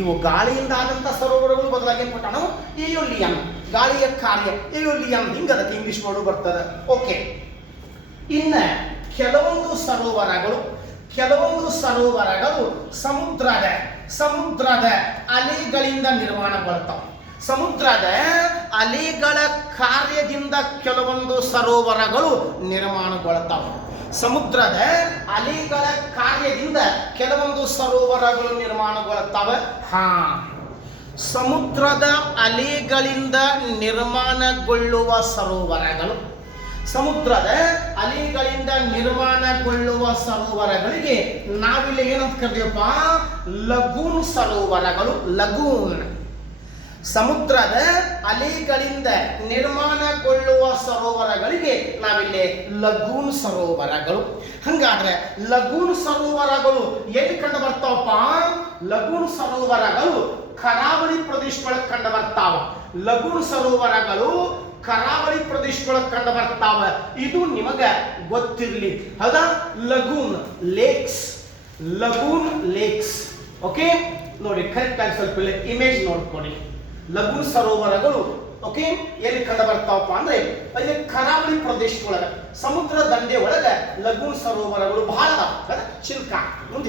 ಇವು ಗಾಳಿಯಿಂದ ಆದಂಥ ಸರೋವರಗಳು ಬದಲಾಗಿ ಏನು ಕೊಟ್ಟಾನು? ಏಯೋಲಿಯನ್, ಗಾಳಿಯ ಕಾರ್ಯ ಏಯೋಲಿಯನ್, ಹಿಂಗೆ ಅದಕ್ಕೆ ಇಂಗ್ಲಿಷ್ ವರ್ಡ್ ಬರ್ತದೆ. ಓಕೆ, ಇನ್ನು ಕೆಲವೊಂದು ಸರೋವರಗಳು ಸಮುದ್ರದ ಅಲೆಗಳಿಂದ ನಿರ್ಮಾಣಗೊಳ್ತಾವೆ. ಸಮುದ್ರದ ಅಲೆಗಳ ಕಾರ್ಯದಿಂದ ಕೆಲವೊಂದು ಸರೋವರಗಳು ನಿರ್ಮಾಣಗೊಳ್ತಾವೆ. ಸಮುದ್ರದ ಅಲೆಗಳ ಕಾರ್ಯದಿಂದ ಕೆಲವೊಂದು ಸರೋವರಗಳು ನಿರ್ಮಾಣಗೊಳ್ತಾವೆ. ಸಮುದ್ರದ ಅಲೆಗಳಿಂದ ನಿರ್ಮಾಣಗೊಳ್ಳುವ ಸರೋವರಗಳು, ಸಮುದ್ರದ ಅಲೆಗಳಿಂದ ನಿರ್ಮಾಣಗೊಳ್ಳುವ ಸರೋವರಗಳಿಗೆ ನಾವಿಲ್ಲಿ ಏನಂತ ಕರೆದೀವಪ್ಪ? ಲಗೂನ್ ಸರೋವರಗಳು. ಲಗೂನ್, ಸಮುದ್ರದ ಅಲೆಗಳಿಂದ ನಿರ್ಮಾಣಗೊಳ್ಳುವ ಸರೋವರಗಳಿಗೆ ನಾವಿಲ್ಲಿ ಲಗೂನ್ ಸರೋವರಗಳು. ಹಂಗಾದ್ರೆ ಲಗೂನ್ ಸರೋವರಗಳು ಎಲ್ಲಿ ಕಂಡು ಬರ್ತಾವಪ್ಪ? ಲಗೂನ್ ಸರೋವರಗಳು ಕರಾವಳಿ ಪ್ರದೇಶಗಳಿಗೆ ಕಂಡು ಬರ್ತಾವ. ಲಗೂನ್ ಸರೋವರಗಳು ಕರಾವಳಿ ಪ್ರದೇಶಗಳಿಗೆ ಕಂಡು ಬರ್ತಾವ. ಇದು ನಿಮಗೆ ಗೊತ್ತಿರಲಿ, ಹೌದಾ? Lagoon lakes. ಓಕೆ, ನೋಡಿ ಕರೆಕ್ಟ್ ಆಗಿ ಸ್ವಲ್ಪ ಇಮೇಜ್ ನೋಡ್ಕೊಳ್ಳಿ. ಲಗೂನ್ ಸರೋವರಗಳು ಓಕೆ ಎಲ್ಲಿ ಕಂಡು ಬರ್ತಾವಪ್ಪ ಅಂದ್ರೆ ಅಲ್ಲಿ ಕರಾವಳಿ ಪ್ರದೇಶದೊಳಗೆ, ಸಮುದ್ರ ದಂಡೆ ಒಳಗೆ ಲಗೂನ್ ಸರೋವರಗಳು ಬಹಳ ಅದಾವ. ಶಿಲ್ಕ ಮುಂದೆ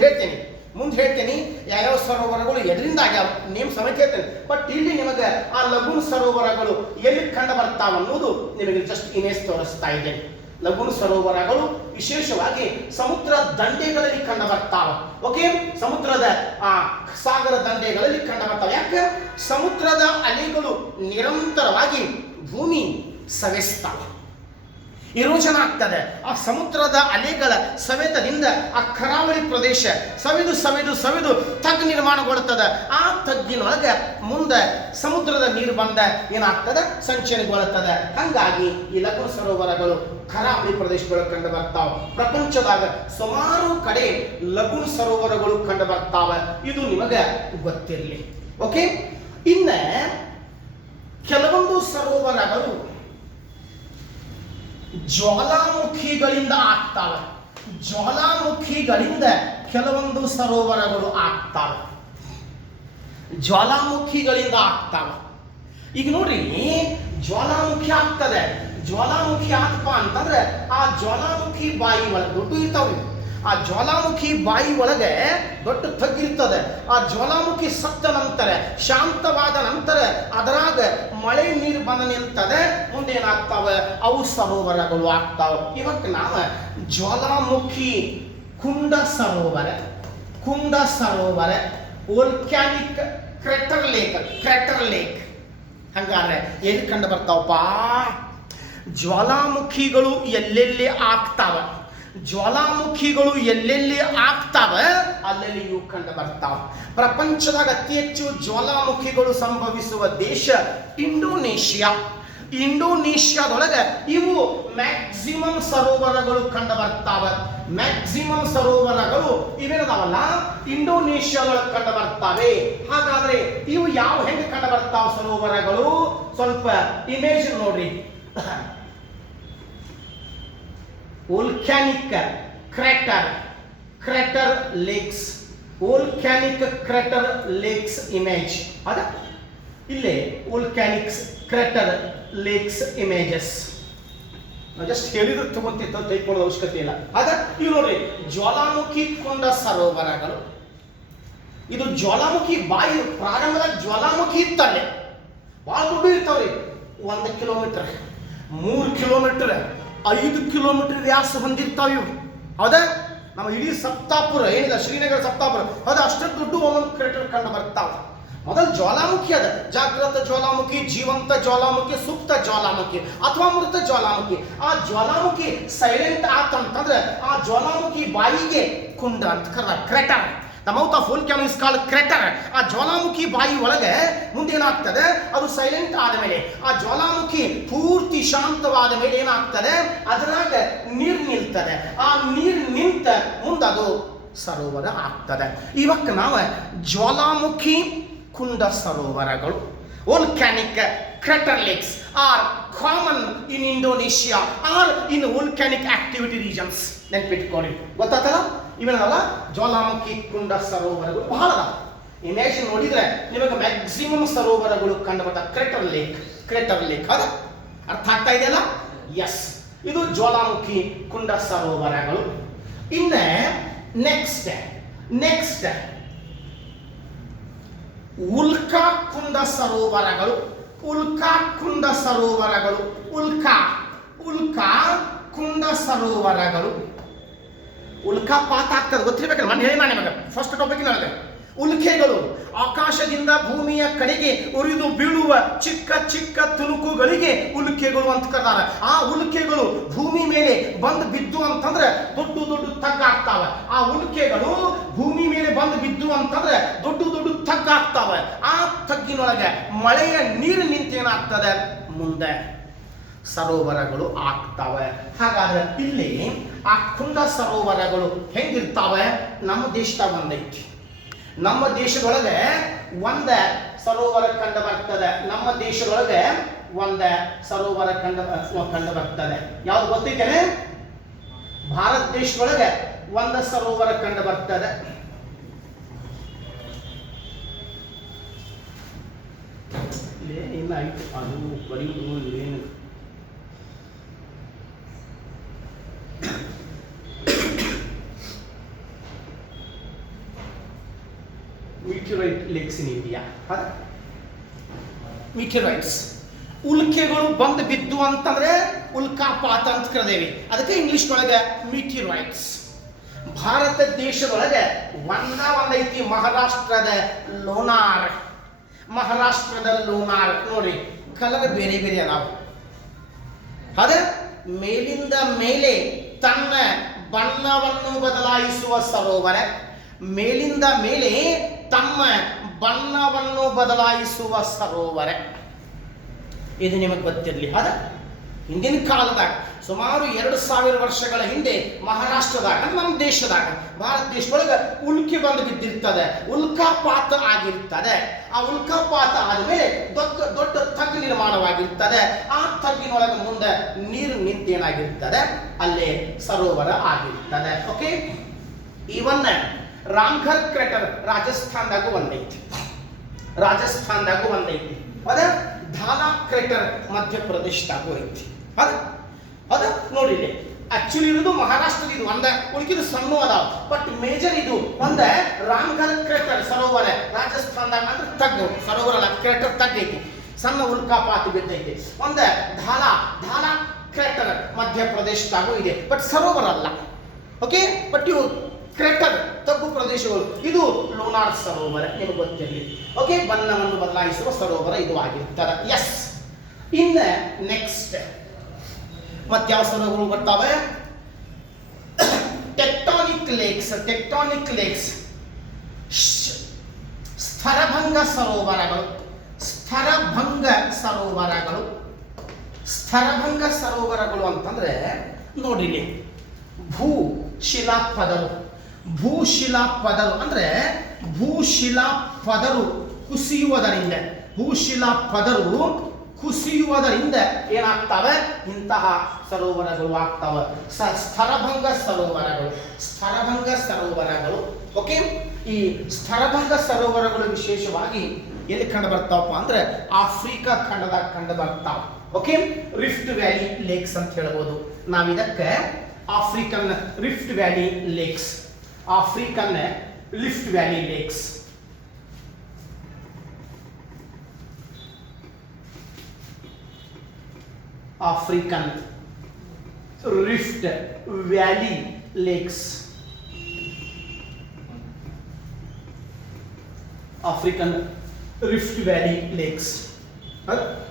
ಹೇಳ್ತೇನೆ ಯಾವ್ಯಾವ ಸರೋವರಗಳು ಎದರಿಂದ ಆಗ್ಯಾವ, ನೇಮ್ ಸಮೇತ ಹೇಳ್ತೇನೆ. ಬಟ್ ಇಲ್ಲಿ ನಿಮಗೆ ಆ ಲಗೂನ್ ಸರೋವರಗಳು ಎಲ್ಲಿ ಕಂಡು ಬರ್ತಾವ ಅನ್ನೋದು ನಿಮಗೆ ಜಸ್ಟ್ ಇಮೇಜ್ ತೋರಿಸ್ತಾ ಇದ್ದೇನೆ. ಲಗೂನ್ ಸರೋವರಗಳು ವಿಶೇಷವಾಗಿ ಸಮುದ್ರ ದಂಡೆಗಳಲ್ಲಿ ಕಂಡು ಬರ್ತಾವ. ಓಕೆ, ಸಮುದ್ರದ ಸಾಗರ ದಂಡೆಗಳಲ್ಲಿ ಕಂಡು ಬರ್ತಾವ. ಯಾಕೆ? ಸಮುದ್ರದ ಅಲೆಗಳು ನಿರಂತರವಾಗಿ ಭೂಮಿ ಸವೆಸ್ತಾವ, ಇರೋಜನ ಆಗ್ತದೆ. ಆ ಸಮುದ್ರದ ಅಲೆಗಳ ಸವೆತದಿಂದ ಆ ಕರಾವಳಿ ಪ್ರದೇಶ ಸವಿದು ತಗ್ಗು ನಿರ್ಮಾಣಗೊಳ್ಳುತ್ತದೆ. ಆ ತಗ್ಗಿನೊಳಗೆ ಮುಂದೆ ಸಮುದ್ರದ ನೀರು ಬಂದ ಏನಾಗ್ತದೆ, ಸಂಚಯನಗೊಳ್ಳುತ್ತದೆ. ಹಂಗಾಗಿ ಈ ಲಗೂನ್ ಸರೋವರಗಳು ಕರಾವಳಿ ಪ್ರದೇಶಗಳು ಕಂಡು ಬರ್ತಾವ. ಪ್ರಪಂಚದಾಗ ಸುಮಾರು ಕಡೆ ಲಗೂನ್ ಸರೋವರಗಳು ಕಂಡು ಬರ್ತಾವ. ಇದು ನಿಮಗೆ ಗೊತ್ತಿರಲಿ. ಓಕೆ, ಇನ್ನ ಕೆಲವೊಂದು ಸರೋವರಗಳು ಜ್ವಾಲಾಮುಖಿಗಳಿಂದ ಆಗ್ತಾವೆ. ಜ್ವಾಲಾಮುಖಿಗಳಿಂದ ಕೆಲವೊಂದು ಸರೋವರಗಳು ಆಗ್ತಾವೆ. ಜ್ವಾಲಾಮುಖಿಗಳಿಂದ ಆಗ್ತಾವೆ. ಈಗ ನೋಡ್ರಿ, ಜ್ವಾಲಾಮುಖಿ ಆಗ್ತದೆ. ಜ್ವಾಲಾಮುಖಿ ಆತ್ಪ ಅಂತಂದ್ರೆ ಆ ಜ್ವಾಲಾಮುಖಿ ಬಾಯಿ ಒಳಗೆ ದೊಡ್ಡ ಇರ್ತಾವ್ರಿ. ಆ ಜ್ವಾಲಾಮುಖಿ ಬಾಯಿ ಒಳಗೆ ದೊಡ್ಡ ತಗ್ಗಿರ್ತದೆ. ಆ ಜ್ವಾಲಾಮುಖಿ ಸತ್ತ ನಂತರ, ಶಾಂತವಾದ ನಂತರ ಅದರಾಗ ಮಳೆ ನೀರು ಬಂದ ನಿಲ್ತದೆ. ಮುಂದೆ ಏನಾಗ್ತಾವೆ? ಅವು ಸರೋವರಗಳು ಆಗ್ತಾವೆ. ಇವತ್ತು ನಾವು ಜ್ವಾಲಾಮುಖಿ ಕುಂಡ ಸರೋವರ, ಕುಂಡ ಸರೋವರ, ವೋಲ್ಕ್ಯಾನಿಕ್ ಕ್ರೆಟರ್ ಲೇಕ್, ಕ್ರೆಟರ್ ಲೇಕ್ ಹಂಗಾದ್ರೆ ಎಲ್ಲಿ ಕಂಡು ಬರ್ತಾವಪ್ಪ? ಜ್ವಾಲಾಮುಖಿಗಳು ಎಲ್ಲೆಲ್ಲಿ ಆಗ್ತಾವ, ಜ್ವಾಲಾಮುಖಿಗಳು ಎಲ್ಲೆಲ್ಲಿ ಆಗ್ತಾವ ಅಲ್ಲೆಲ್ಲಿ ಇವು ಕಂಡು ಬರ್ತಾವ. ಪ್ರಪಂಚದಾಗ ಅತಿ ಹೆಚ್ಚು ಜ್ವಾಲಾಮುಖಿಗಳು ಸಂಭವಿಸುವ ದೇಶ ಇಂಡೋನೇಷಿಯಾ. ಇಂಡೋನೇಷ್ಯಾದೊಳಗೆ ಇವು ಮ್ಯಾಕ್ಸಿಮಮ್ ಸರೋವರಗಳು ಕಂಡು ಬರ್ತಾವ. ಮ್ಯಾಕ್ಸಿಮಮ್ ಸರೋವರಗಳು ಇವೇನದಾವಲ್ಲ ಇಂಡೋನೇಷ್ಯಾದೊಳಗೆ ಕಂಡು ಬರ್ತಾವೆ. ಹಾಗಾದ್ರೆ ಇವು ಯಾವ ಹೆಂಗೆ ಕಂಡು ಬರ್ತಾವ ಸರೋವರಗಳು? ಸ್ವಲ್ಪ ಇಮೇಜ್ ನೋಡ್ರಿ. Volcanic crater, crater lakes, volcanic crater lakes image ಅದ ಇಲ್ಲೇ. Volcanics crater lakes images just ಹೇಳಿದ್ರೆ ತಗೊಂತಿತ್ತು, ತೆಗೆದುಕೊಳ್ಳೋದು ಅವಶ್ಯಕತೆ ಇಲ್ಲ. ಅದ ಇವು ನೋಡ್ರಿ ಜ್ವಾಲಾಮುಖಿ ಕುಂಡ ಸರೋವರಗಳು. ಇದು ಜ್ವಾಲಾಮುಖಿ ಬಾಯಿ ಪ್ರಾರಂಭದಾಗ ಜ್ವಾಲಾಮುಖಿ ಇತ್ತಲ್ಲೇ ಭಾಳ ದೊಡ್ಡ ಇರ್ತಾವ್ರಿ. 1 ಕಿಲೋಮೀಟರ್, 3 ಕಿಲೋಮೀಟರ್, 5 ಕಿಲೋಮೀಟರ್ ವ್ಯಾಸ ಹೊಂದಿರ್ತಾವ ಇವು. ಹೌದಾ? ನಮ್ಮ ಇಡೀ ಸಪ್ತಾಪುರ ಏನಿದೆ ಶ್ರೀನಗರ ಸಪ್ತಾಪುರ ಅದು ಅಷ್ಟು ದೊಡ್ಡ ಒಂದೊಂದು ಕ್ರೇಟರ್ ಕಂಡು ಬರ್ತಾವ. ಮೊದಲು ಜ್ವಾಲಾಮುಖಿ ಅದ. ಜಾಗೃತ ಜ್ವಾಲಾಮುಖಿ, ಜೀವಂತ ಜ್ವಾಲಾಮುಖಿ, ಸುಪ್ತ ಜ್ವಾಲಾಮುಖಿ ಅಥವಾ ಮೃತ ಜ್ವಾಲಾಮುಖಿ. ಆ ಜ್ವಾಲಾಮುಖಿ ಸೈಲೆಂಟ್ ಆತಂತಂದ್ರೆ ಆ ಜ್ವಾಲಾಮುಖಿ ಬಾಯಿಗೆ ಕುಂಡ ಅಂತ ಕರೆದ ಕ್ರೆಟರ್. The mouth of volcano is called crater. ಆ ಜ್ವಾಲಾಮುಖಿ ಬಾಯಿ ಒಳಗೆ ಮುಂದೆ ಏನಾಗ್ತದೆ? ಅದು ಸೈಲೆಂಟ್ ಆದ ಮೇಲೆ, ಆ ಜ್ವಾಲಾಮುಖಿ ಪೂರ್ತಿ ಶಾಂತವಾದ ಮೇಲೆ ಏನಾಗ್ತದೆ? ಅದರಾಗ ನೀರು ನಿಲ್ತದೆ. ಆ ನೀರು ನಿಂತ ಮುಂದದು ಸರೋವರ ಆಗ್ತದೆ. ಇವಾಗ ನಾವು ಜ್ವಾಲಾಮುಖಿ ಕುಂಡ ಸರೋವರಗಳು, volcanic crater lakes are common in Indonesia or in volcanic activity regions. ನೆನ್ಪಿಟ್ಕೊಳ್ಳಿ. ಗೊತ್ತಾತಲ್ಲ? ಇವೇನಲ್ಲ ಜ್ವಾಲಾಮುಖಿ ಕುಂಡ ಸರೋವರಗಳು ಬಹಳ ಅದಾವ. ಇಮೇಜ್ ನೋಡಿದ್ರೆ ನಿಮಗೆ ಮ್ಯಾಕ್ಸಿಮಮ್ ಸರೋವರಗಳು ಕಂಡು ಬರ್ತಾ. ಕ್ರೆಟರ್ ಲೇಕ್, ಕ್ರೆಟರ್ ಲೇಕ್ ಅದ ಅರ್ಥ ಆಗ್ತಾ ಇದೆಯಲ್ಲ? ಎಸ್, ಇದು ಜ್ವಾಲಾಮುಖಿ ಕುಂಡ ಸರೋವರಗಳು. ಇನ್ನ ನೆಕ್ಸ್ಟ್ ಉಲ್ಕಾ ಕುಂಡ ಸರೋವರಗಳು. ಉಲ್ಕಾ ಕುಂಡ ಸರೋವರಗಳು, ಉಲ್ಕಾ ಕುಂಡ ಸರೋವರಗಳು. ಉಲ್ಕಾಪಾತ ಆಗ್ತದೆ ಗೊತ್ತಿರ್ಬೇಕಲ್ಲ, ಮನೆ ಹೇಳಿ ನಾನು ನಿಮಗೆ ಫಸ್ಟ್ ಟಾಪಿಕ್ ನನಗೆ. ಉಲ್ಕೆಗಳು ಆಕಾಶದಿಂದ ಭೂಮಿಯ ಕಡೆಗೆ ಉರಿದು ಬೀಳುವ ಚಿಕ್ಕ ಚಿಕ್ಕ ತುಣುಕುಗಳಿಗೆ ಉಲ್ಕೆಗಳು ಅಂತ ಕರ್ತಾರೆ. ಆ ಉಲ್ಕೆಗಳು ಭೂಮಿ ಮೇಲೆ ಬಂದು ಬಿದ್ದು ಅಂತಂದ್ರೆ ದೊಡ್ಡ ದೊಡ್ಡ ತಗ್ಗಾಗ್ತಾವೆ. ಆ ಉಲ್ಕೆಗಳು ಭೂಮಿ ಮೇಲೆ ಬಂದು ಬಿದ್ದು ಅಂತಂದ್ರೆ ದೊಡ್ಡ ದೊಡ್ಡ ತಗ್ಗಾಗ್ತಾವೆ. ಆ ತಗ್ಗಿನೊಳಗೆ ಮಳೆಯ ನೀರು ನಿಂತೇನಾಗ್ತದೆ? ಮುಂದೆ ಸರೋವರಗಳು ಆಗ್ತಾವೆ. ಹಾಗಾದ್ರೆ ಇಲ್ಲಿ ಆ ಕುಂಡ ಸರೋವರಗಳು ಹೆಂಗಿರ್ತಾವೆ? ನಮ್ಮ ದೇಶದಾಗ ಒಂದೈತಿ. ನಮ್ಮ ದೇಶದೊಳಗೆ ಒಂದ ಸರೋವರ ಕಂಡು ಬರ್ತದೆ. ನಮ್ಮ ದೇಶದೊಳಗೆ ಒಂದ ಸರೋವರ ಕಂಡು ಬರ್ತದೆ. ಯಾವ್ದು ಗೊತ್ತೈತೇನೆ? ಭಾರತ ದೇಶದೊಳಗೆ ಒಂದ ಸರೋವರ ಕಂಡು ಬರ್ತದೆ. ಏನಾಯ್ತು ಅದು ಬರೆಯುವುದು ಏನು? Meteorite lakes in India. Meteorites. ಉಲ್ಕೆಗಳು ಬಂದು ಬಿದ್ದು ಅಂತಂದ್ರೆ ಉಲ್ಕಾಪಾತ ಅಂತ ಕರೆದೇವಿ. ಅದಕ್ಕೆ ಇಂಗ್ಲಿಷ್ ಒಳಗೆ ಮೀಟಿರೈಟ್ಸ್. ಭಾರತ ದೇಶದೊಳಗೆ ಒಂದೈತಿ ಮಹಾರಾಷ್ಟ್ರದ ಲೋನಾರ್. ಮಹಾರಾಷ್ಟ್ರದ ಲೋನಾರ್ ನೋಡಿ ಕಲರ್ ಬೇರೆ ಬೇರೆ ಅದಾವ. ಅದ ಮೇಲಿಂದ ಮೇಲೆ ತನ್ನ ಬಣ್ಣವನ್ನು ಬದಲಾಯಿಸುವ ಸರೋವರ. ಮೇಲಿಂದ ಮೇಲೆ ತಮ್ಮ ಬಣ್ಣವನ್ನು ಬದಲಾಯಿಸುವ ಸರೋವರ. ಇದು ನಿಮಗೆ ಗೊತ್ತಿರಲಿ. ಅದ ಹಿಂದಿನ ಕಾಲದಾಗ ಸುಮಾರು 2000 ವರ್ಷಗಳ ಹಿಂದೆ ಮಹಾರಾಷ್ಟ್ರದಾಗ, ನಮ್ಮ ದೇಶದಾಗ, ಭಾರತ ದೇಶದೊಳಗೆ ಉಲ್ಕೆ ಬಂದು ಬಿದ್ದಿರ್ತದೆ, ಉಲ್ಕಾಪಾತ ಆಗಿರ್ತದೆ. ಆ ಉಲ್ಕಾಪಾತ ಆದಮೇಲೆ ದೊಡ್ಡ ದೊಡ್ಡ ತಗ್ಗು ನಿರ್ಮಾಣವಾಗಿರ್ತದೆ. ಆ ತಗ್ಗಿನೊಳಗೆ ಮುಂದೆ ನೀರು ನಿಂತೇನಾಗಿರ್ತದೆ? ಅಲ್ಲೇ ಸರೋವರ ಆಗಿರ್ತದೆ. ಓಕೆ, ಇವನ್ನ ರಾಮ್ಘರ್ ಕ್ರೆಟರ್ ರಾಜಸ್ಥಾನದಾಗೂ ಒಂದೈತಿ. ಅದ ಧಾಲಾ ಕ್ರೇಟರ್ ಮಧ್ಯಪ್ರದೇಶದಾಗೂ ಐತಿ. ಅದ ನೋಡಿ ಇಲ್ಲಿ ಆಕ್ಚುಲಿ ಇರೋದು ಮಹಾರಾಷ್ಟ್ರದ ಇದು ಒಂದ, ಉಳಿಕಿದು ಸಣ್ಣ ಅದಾವ, ಬಟ್ ಮೇಜರ್ ಇದು ಒಂದ ರಾಮ್ಘರ್ ಕ್ರೇಟರ್ ಸರೋವರ ರಾಜಸ್ಥಾನದಾಗ ಅಂದ್ರೆ ತಗ್ಗು ಸರೋವರ ಅಲ್ಲ, ಕ್ರೇಟರ್ ತಗ್ಗೈತಿ, ಸಣ್ಣ ಉಲ್ಕಾಪಾತ ಬಿದ್ದೈತಿ. ಒಂದ ಧಾಲಾ ಕ್ರೇಟರ್ ಮಧ್ಯಪ್ರದೇಶದಾಗೂ ಇದೆ, ಬಟ್ ಸರೋವರ ಅಲ್ಲ. ಓಕೆ, ಬಟ್ ಇವು ಕ್ರೇಟರ್ ತಗ್ಗು ಪ್ರದೇಶಗಳು. ಇದು ಲೋನಾರ್ ಸರೋವರ, ನಿಮಗೆ ಗೊತ್ತಿರಲಿ. ಓಕೆ, ಬಣ್ಣವನ್ನು ಬದಲಾಯಿಸುವ ಸರೋವರ ಇದು ಆಗಿರ್ತಾರೆ. ಎಸ್, ಇನ್ನ ನೆಕ್ಸ್ಟ್ ಮತ್ತೆ ಯಾವ ಸರೋವರಗಳು ಬರ್ತಾವೆ? ಟೆಕ್ಟಾನಿಕ್ ಲೇಕ್ಸ್, ಸ್ಥರಭಂಗ ಸರೋವರಗಳು ಅಂತಂದ್ರೆ ನೋಡ್ರಿ, ಭೂಶಿಲಾ ಪದರು ಅಂದ್ರೆ ಭೂಶಿಲಾ ಪದರು ಕುಸಿಯುವುದರಿಂದ ಏನಾಗ್ತವೆ? ಇಂತಹ ಸರೋವರಗಳು ಆಗ್ತವೆ, ಸ್ಥರಭಂಗ ಸರೋವರಗಳು. ಓಕೆ, ಈ ಸ್ಥರಭಂಗ ಸರೋವರಗಳು ವಿಶೇಷವಾಗಿ ಎಲ್ಲಿ ಕಂಡು ಬರ್ತಾವಪ್ಪ ಅಂದ್ರೆ ಆಫ್ರಿಕಾ ಖಂಡದಾಗ ಕಂಡು ಬರ್ತಾವ. ಓಕೆ, ರಿಫ್ಟ್ ವ್ಯಾಲಿ ಲೇಕ್ಸ್ ಅಂತ ಹೇಳ್ಬೋದು ನಾವಿದಕ್ಕೆ. African lift valley lakes, African lift valley lakes. African rift valley lakes, African rift valley lakes.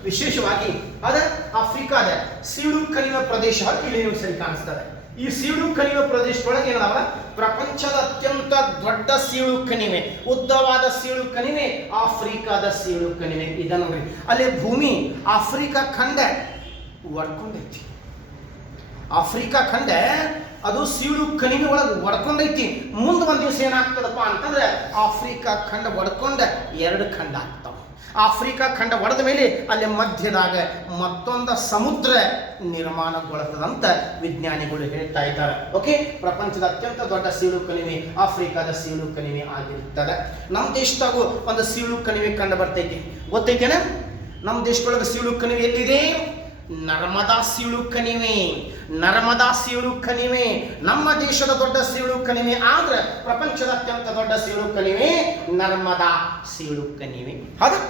ವಿಶೇಷವಾಗಿ ಅದ ಆಫ್ರಿಕಾದ ಸೀಳು ಕಣಿವೆ ಪ್ರದೇಶ ಇಲ್ಲಿ ನೀವು ಸರಿ ಕಾಣಿಸ್ತದೆ. ಈ ಸೀಳು ಕಣಿವೆ ಪ್ರದೇಶದೊಳಗೆ ಏನದಾವ? ಪ್ರಪಂಚದ ಅತ್ಯಂತ ದೊಡ್ಡ ಸೀಳು ಕಣಿವೆ, ಉದ್ದವಾದ ಸೀಳು ಕಣಿವೆ ಆಫ್ರಿಕಾದ ಸೀಳು ಕಣಿವೆ. ಇದನ್ನು ನೋಡಿ, ಅಲ್ಲಿ ಭೂಮಿ ಆಫ್ರಿಕಾ ಖಂಡ ಒಡ್ಕೊಂಡೈತಿ. ಆಫ್ರಿಕಾ ಖಂಡ ಅದು ಸೀಳು ಕಣಿವೆ ಒಳಗೆ ಒಡ್ಕೊಂಡೈತಿ. ಮುಂದೆ ಒಂದು ದಿವಸ ಏನಾಗ್ತದಪ್ಪ ಅಂತಂದ್ರೆ ಆಫ್ರಿಕಾ ಖಂಡ ಒಡ್ಕೊಂಡ 2 ಖಂಡ ಆಗ್ತಾವ. ಆಫ್ರಿಕಾ ಖಂಡ ಒಡೆದ ಮೇಲೆ ಅಲ್ಲಿ ಮಧ್ಯದಾಗ ಮತ್ತೊಂದು ಸಮುದ್ರ ನಿರ್ಮಾಣಗೊಳ್ತದಂತ ವಿಜ್ಞಾನಿಗಳು ಹೇಳ್ತಾ ಇದ್ದಾರೆ. ಓಕೆ, ಪ್ರಪಂಚದ ಅತ್ಯಂತ ದೊಡ್ಡ ಸೀಳು ಕಣಿವೆ ಆಫ್ರಿಕಾದ ಸೀಳು ಕಣಿವೆ ಆಗಿರುತ್ತದೆ. ನಮ್ಮ ದೇಶದಾಗೂ ಒಂದು ಸೀಳು ಕಣಿವೆ ಕಂಡು ಬರ್ತೈತಿ, ಗೊತ್ತೈತೇನ? ನಮ್ಮ ದೇಶದೊಳಗೆ ಸೀಳು ಕಣಿವೆ ಎಲ್ಲಿದೆ? ನರ್ಮದಾ ಸೀಳು ಕಣಿವೆ ನಮ್ಮ ದೇಶದ ದೊಡ್ಡ ಸೀಳು ಕಣಿವೆ. ಆದ್ರೆ ಪ್ರಪಂಚದ ಅತ್ಯಂತ ದೊಡ್ಡ ಸೀಳು ಕಣಿವೆ ನರ್ಮದಾ ಸೀಳು ಕಣಿವೆ. ಹೌದಾ?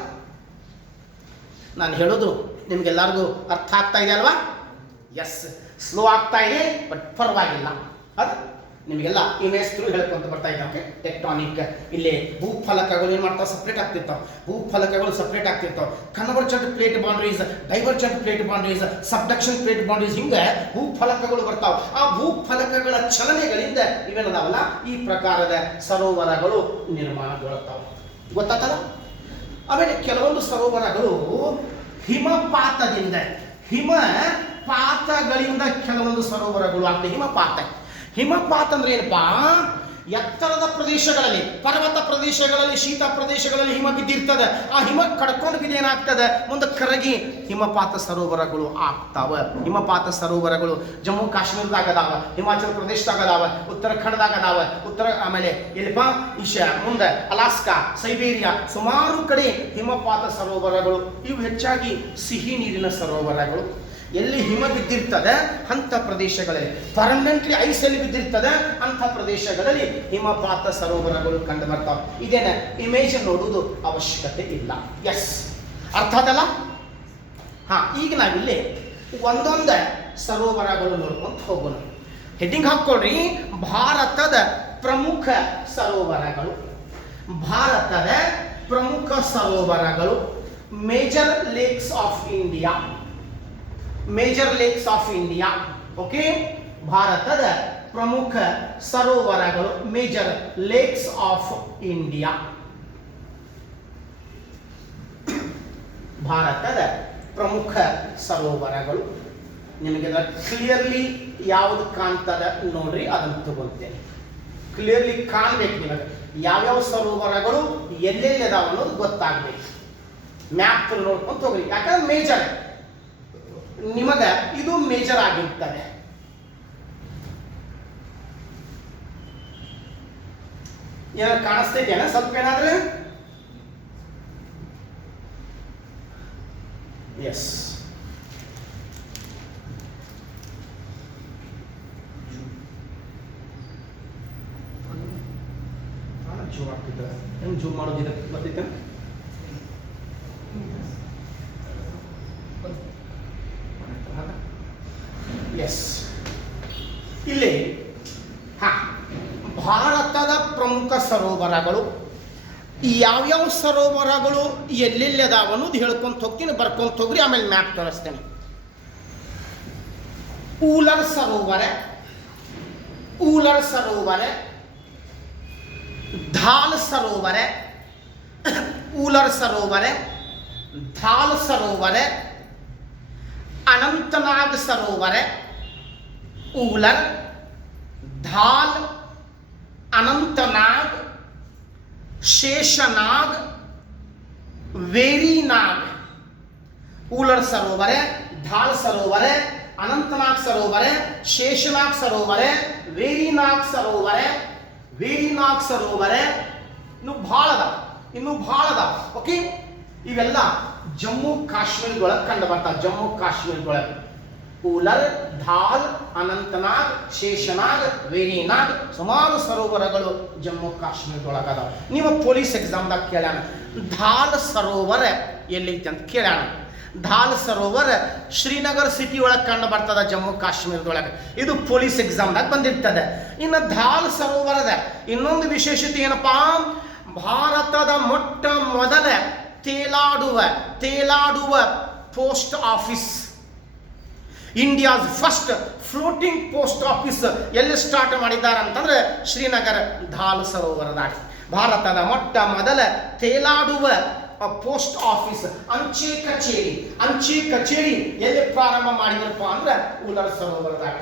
ನಾನು ಹೇಳೋದು ನಿಮ್ಗೆಲ್ಲರಿಗೂ ಅರ್ಥ ಆಗ್ತಾ ಇದೆ ಅಲ್ವಾ? ಎಸ್, ಸ್ಲೋ ಆಗ್ತಾ ಇದೆ, ಬಟ್ ಪರವಾಗಿಲ್ಲ. ಅದು ನಿಮಗೆಲ್ಲ ಇಮೇಜ್ ಥ್ರೂ ಹೇಳ್ಕೊಂತ ಬರ್ತಾ ಇದ್ದಾವೆ. ಟೆಕ್ಟಾನಿಕ್ ಇಲ್ಲಿ ಭೂಫಲಕಗಳು ಏನು ಮಾಡ್ತಾವೆ? ಸಪ್ರೇಟ್ ಆಗ್ತಿರ್ತಾವೆ. ಭೂಫಲಕಗಳು ಸಪ್ರೇಟ್ ಆಗ್ತಿರ್ತಾವೆ. Convergent plate boundaries, divergent plate boundaries, subduction plate boundaries, ಹಿಂಗೆ ಭೂಫಲಕಗಳು ಬರ್ತಾವೆ. ಆ ಭೂಫಲಕಗಳ ಚಲನೆಗಳಿಂದ ಇವೇನದಾವಲ್ಲ ಈ ಪ್ರಕಾರದ ಸರೋವರಗಳು ನಿರ್ಮಾಣಗೊಳ್ತಾವೆ. ಗೊತ್ತಾತಲ್ಲ? ಆಮೇಲೆ ಕೆಲವೊಂದು ಸರೋವರಗಳು ಹಿಮಪಾತಗಳಿಂದ ಕೆಲವೊಂದು ಸರೋವರಗಳು ಆಗ್ತವೆ. ಹಿಮಪಾತ ಅಂದ್ರೆ ಏನಪ್ಪಾ? ಎತ್ತರದ ಪ್ರದೇಶಗಳಲ್ಲಿ, ಪರ್ವತ ಪ್ರದೇಶಗಳಲ್ಲಿ, ಶೀತ ಪ್ರದೇಶಗಳಲ್ಲಿ ಹಿಮ ಬಿದ್ದಿರ್ತದೆ. ಆ ಹಿಮ ಕಡ್ಕೊಂಡು ಬಿದ್ದೇನಾಗ್ತದೆ? ಮುಂದೆ ಕರಗಿ ಹಿಮಪಾತ ಸರೋವರಗಳು ಆಗ್ತಾವ. ಹಿಮಪಾತ ಸರೋವರಗಳು ಜಮ್ಮು ಕಾಶ್ಮೀರದಾಗ ಅದಾವ, ಹಿಮಾಚಲ ಪ್ರದೇಶದಾಗ ಅದಾವ, ಉತ್ತರಾಖಂಡದಾಗ ಅದಾವ, ಆಮೇಲೆ ಎಲ್ಲಿಪ್ಪ ಮುಂದೆ ಅಲಾಸ್ಕಾ, ಸೈಬೇರಿಯಾ, ಸುಮಾರು ಕಡೆ ಹಿಮಪಾತ ಸರೋವರಗಳು. ಇವು ಹೆಚ್ಚಾಗಿ ಸಿಹಿ ನೀರಿನ ಸರೋವರಗಳು. ಎಲ್ಲಿ ಹಿಮ ಬಿದ್ದಿರ್ತದೆ ಅಂಥ ಪ್ರದೇಶಗಳಲ್ಲಿ, ಪರ್ಮನೆಂಟ್ಲಿ ಐಸಲ್ಲಿ ಬಿದ್ದಿರ್ತದೆ ಅಂಥ ಪ್ರದೇಶಗಳಲ್ಲಿ ಹಿಮಪಾತ ಸರೋವರಗಳು ಕಂಡು ಬರ್ತಾವೆ. ಇದೇನ ಇಮೇಜ್ ನೋಡುವುದು ಅವಶ್ಯಕತೆ ಇಲ್ಲ. ಎಸ್, ಅರ್ಥ ಆತಲ್ಲ? ಈಗ ನಾವಿಲ್ಲಿ ಒಂದೊಂದು ಸರೋವರಗಳು ನೋಡ್ಕೊಂಡು ಹೋಗೋಣ. ಹೆಡ್ಡಿಂಗ್ ಹಾಕ್ಕೊಳ್ರಿ, ಭಾರತದ ಪ್ರಮುಖ ಸರೋವರಗಳು. Major lakes of India. Okay, ಭಾರತದ ಪ್ರಮುಖ ಸರೋವರಗಳು, ಮೇಜರ್ ಲೇಕ್ಸ್ ಆಫ್ ಇಂಡಿಯಾ. ಭಾರತದ ಪ್ರಮುಖ ಸರೋವರಗಳು. ನಿಮಗೆ ಕ್ಲಿಯರ್ಲಿ ಯಾವುದು ಕಾಣ್ತದ ನೋಡ್ರಿ, ಅದನ್ನು ತಗೊಳ್ತೇನೆ. ಕ್ಲಿಯರ್ಲಿ ಕಾಣ್ಬೇಕು ನಿಮಗೆ ಯಾವ್ಯಾವ ಸರೋವರಗಳು ಎಲ್ಲೆಲ್ಲಿ ಅದಾವ ಅನ್ನೋದು ಗೊತ್ತಾಗ್ಬೇಕು. ಮ್ಯಾಪ್ ನೋಡ್ಕೊಂಡು ಹೋಗ್ರಿ, ಯಾಕಂದ್ರೆ ಮೇಜರ್ ನಿಮಗ ಇದು ಮೇಜರ್ ಆಗಿರ್ತದೆ. ಏನಾದ್ರು ಕಾಣಿಸ್ತೈತೇನ? ಸ್ವಲ್ಪ ಏನಾದ್ರೆ ಎಸ್. ಜೂಮ್ ಆಗ್ತಿದ್ದ ಹೆಂಗೆ ಜೂಮ್ ಮಾಡೋದಿದೆ ಗೊತ್ತಿತ್ತ? ಎಸ್. ಇಲ್ಲಿ ಭಾರತದ ಪ್ರಮುಖ ಸರೋವರಗಳು ಯಾವ್ಯಾವ ಸರೋವರಗಳು ಎಲ್ಲೆಲ್ಲಿ ಅದಾವ ಅನ್ನೋದು ಹೇಳ್ಕೊಂತ ಹೋಗ್ತೀನಿ, ಬರ್ಕೊಂತ ಹೋಗ್ರಿ, ಆಮೇಲೆ ಮ್ಯಾಪ್ ತೋರಿಸ್ತೇನೆ. ಊಲರ್ ಸರೋವರ, ಊಲರ್ ಸರೋವರ, ಧಾಲ್ ಸರೋವರ, ಊಲರ್ ಸರೋವರ, ಧಾಲ್ ಸರೋವರ, ಅನಂತನಾಗ್ ಸರೋವರ, ಊಲರ್, ಧಾಲ್, ಅನಂತನಾಗ್, शेषनाग, वेरीनाग. ऊलर सरोवर है, ढाल सरोवर है, अनंतनाग सरोवर है, शेषनाग सरोवर है, वेरीनाग सरोवर है, वेरीनाग सरोवर है. ಇನ್ನು ಭಾಳ ಅದಾವ. ಓಕೆ, ಇವೆಲ್ಲ ಜಮ್ಮು ಕಾಶ್ಮೀರದೊಳಗೆ ಕಂಡು ಬರ್ತಾವ. ಜಮ್ಮು ಕಾಶ್ಮೀರದೊಳಗೆ ಊಲರ್, ಧಾಲ್, ಅನಂತನಾಗ್, ಶೇಷನಾಗ್, ವೇರಿನಾಗ್ ಸುಮಾರು ಸರೋವರಗಳು ಜಮ್ಮು ಕಾಶ್ಮೀರದೊಳಗೆ ಅದಾವ. ನೀವು ಪೊಲೀಸ್ ಎಕ್ಸಾಮ್ದಾಗ ಕೇಳ್ಯಾನ ಧಾಲ್ ಸರೋವರ ಎಲ್ಲೈತಿ ಅಂತ ಕೇಳ್ಯಾನ. ಧಾಲ್ ಸರೋವರ ಶ್ರೀನಗರ್ ಸಿಟಿ ಒಳಗೆ ಕಂಡು ಬರ್ತದ ಜಮ್ಮು ಕಾಶ್ಮೀರದೊಳಗೆ. ಇದು ಪೊಲೀಸ್ ಎಕ್ಸಾಮ್ದಾಗ ಬಂದಿರ್ತದೆ. ಇನ್ನು ಧಾಲ್ ಸರೋವರದ ಇನ್ನೊಂದು ವಿಶೇಷತೆ ಏನಪ್ಪಾ, ಭಾರತದ ಮೊಟ್ಟ ಮೊದಲ ತೇಲಾಡುವ post office, India's first floating post office ಎಲ್ಲಿ ಸ್ಟಾರ್ಟ್ ಮಾಡಿದ್ದಾರೆ ಅಂತಂದ್ರೆ ಶ್ರೀನಗರ ಧಾಲ್ ಸರೋವರದಾಗ. ಭಾರತದ ಮೊಟ್ಟ ಮೊದಲ ತೇಲಾಡುವ ಪೋಸ್ಟ್ ಆಫೀಸ್, ಅಂಚೆ ಕಚೇರಿ ಎಲ್ಲಿ ಪ್ರಾರಂಭ ಮಾಡಿದ್ರಪ್ಪ ಅಂದ್ರೆ ಊಲರ್ ಸರೋವರದಾಗ.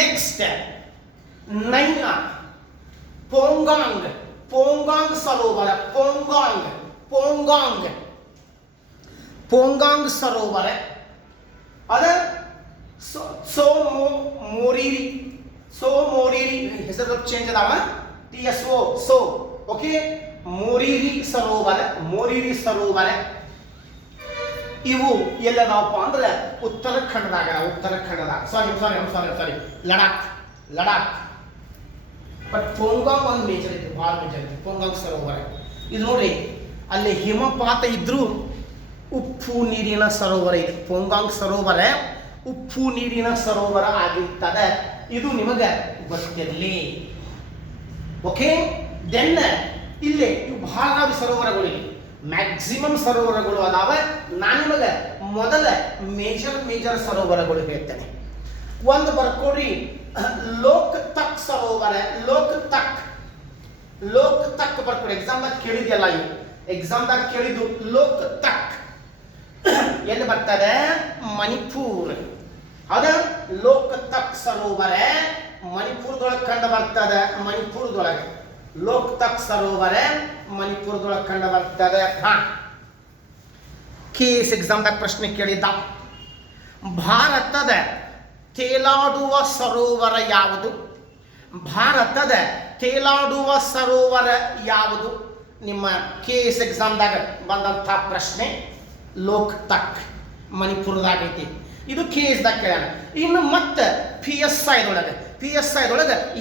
ನೆಕ್ಸ್ಟ್ ಪೋಂಗಾಂಗ್ ಸರೋವರ, ಪೋಂಗಾಂಗ್ ಸರೋವರ, ಅದ ಮೋರಿರಿ ಹೆಸರು ಚೇಂಜ್ ಅದಾವ, TSO. ಓಕೆ, ಮೋರಿರಿ ಸರೋವರ ಇವು ಎಲ್ಲದಾವಪ್ಪ ಅಂದ್ರೆ ಉತ್ತರಾಖಂಡದಾಗ. ಸಾರಿ ಲಡಾಖ್. ಬಟ್ ಪೋಂಗಾಂಗ್ ಒಂದು ಮೇಜರ್ ಐತಿ, ಭಾಳ ಮೇಜರ್ ಐತಿ ಪೋಂಗಾಂಗ್ ಸರೋವರ. ಇದು ನೋಡ್ರಿ, ಅಲ್ಲಿ ಹಿಮಪಾತ ಇದ್ರೂ ಉಪ್ಪು ನೀರಿನ ಸರೋವರ ಇದೆ. ಪೋಂಗಾಂಗ್ ಸರೋವರ ಉಪ್ಪು ನೀರಿನ ಸರೋವರ ಆಗಿರ್ತದೆ. ಇದು ನಿಮಗೆ ಗೊತ್ತಿರಲಿ. ಓಕೆ, ದೆನ್ ಇಲ್ಲಿ ಇವು ಬಹಳ ಸರೋವರಗಳು, ಮ್ಯಾಕ್ಸಿಮಮ್ ಸರೋವರಗಳು ಅದಾವ. ನಾನು ನಿಮಗೆ ಮೊದಲ ಮೇಜರ್ ಸರೋವರಗಳು ಹೇಳ್ತೇನೆ. ಒಂದು ಬರ್ಕೊಡ್ರಿ, ಲೋಕ್ತಕ್ ಸರೋವರ. ಲೋಕ್ತಕ್ ಬರ್ಕೊಡಿ. ಎಕ್ಸಾಮ್ದಾಗ ಕೇಳಿದ್ಯಲ್ಲ, ಇವು ಎಕ್ಸಾಮ್ದಾಗ ಕೇಳಿದ್ದು ಲೋಕ್ತಕ್ ಎಲ್ಲಿ ಬರ್ತದೆ? ಮಣಿಪುರ್. ಅದ ಲೋಕ್ತಕ್ ಸರೋವರ ಮಣಿಪುರದೊಳಗೆ ಕಂಡು ಬರ್ತದೆ. ಲೋಕ್ತಕ್ ಸರೋವರ ಮಣಿಪುರದೊಳಗೆ ಕಂಡು ಬರ್ತದೆ. KS ಎಕ್ಸಾಮ್ದಾಗ ಪ್ರಶ್ನೆ ಕೇಳಿದ್ದ, ಭಾರತದ ತೇಲಾಡುವ ಸರೋವರ ಯಾವುದು? ನಿಮ್ಮ KS ಎಕ್ಸಾಮ್ದಾಗ ಬಂದಂಥ ಪ್ರಶ್ನೆ ಲೋಕ್ತಕ್ ಮಣಿಪುರದಾಗೈತಿ. ಇದು KS ದಾಗ ಕೇಳ್ಯಾನ. ಇನ್ನು ಮತ್ತೆ PSI ದೊಳಗೆ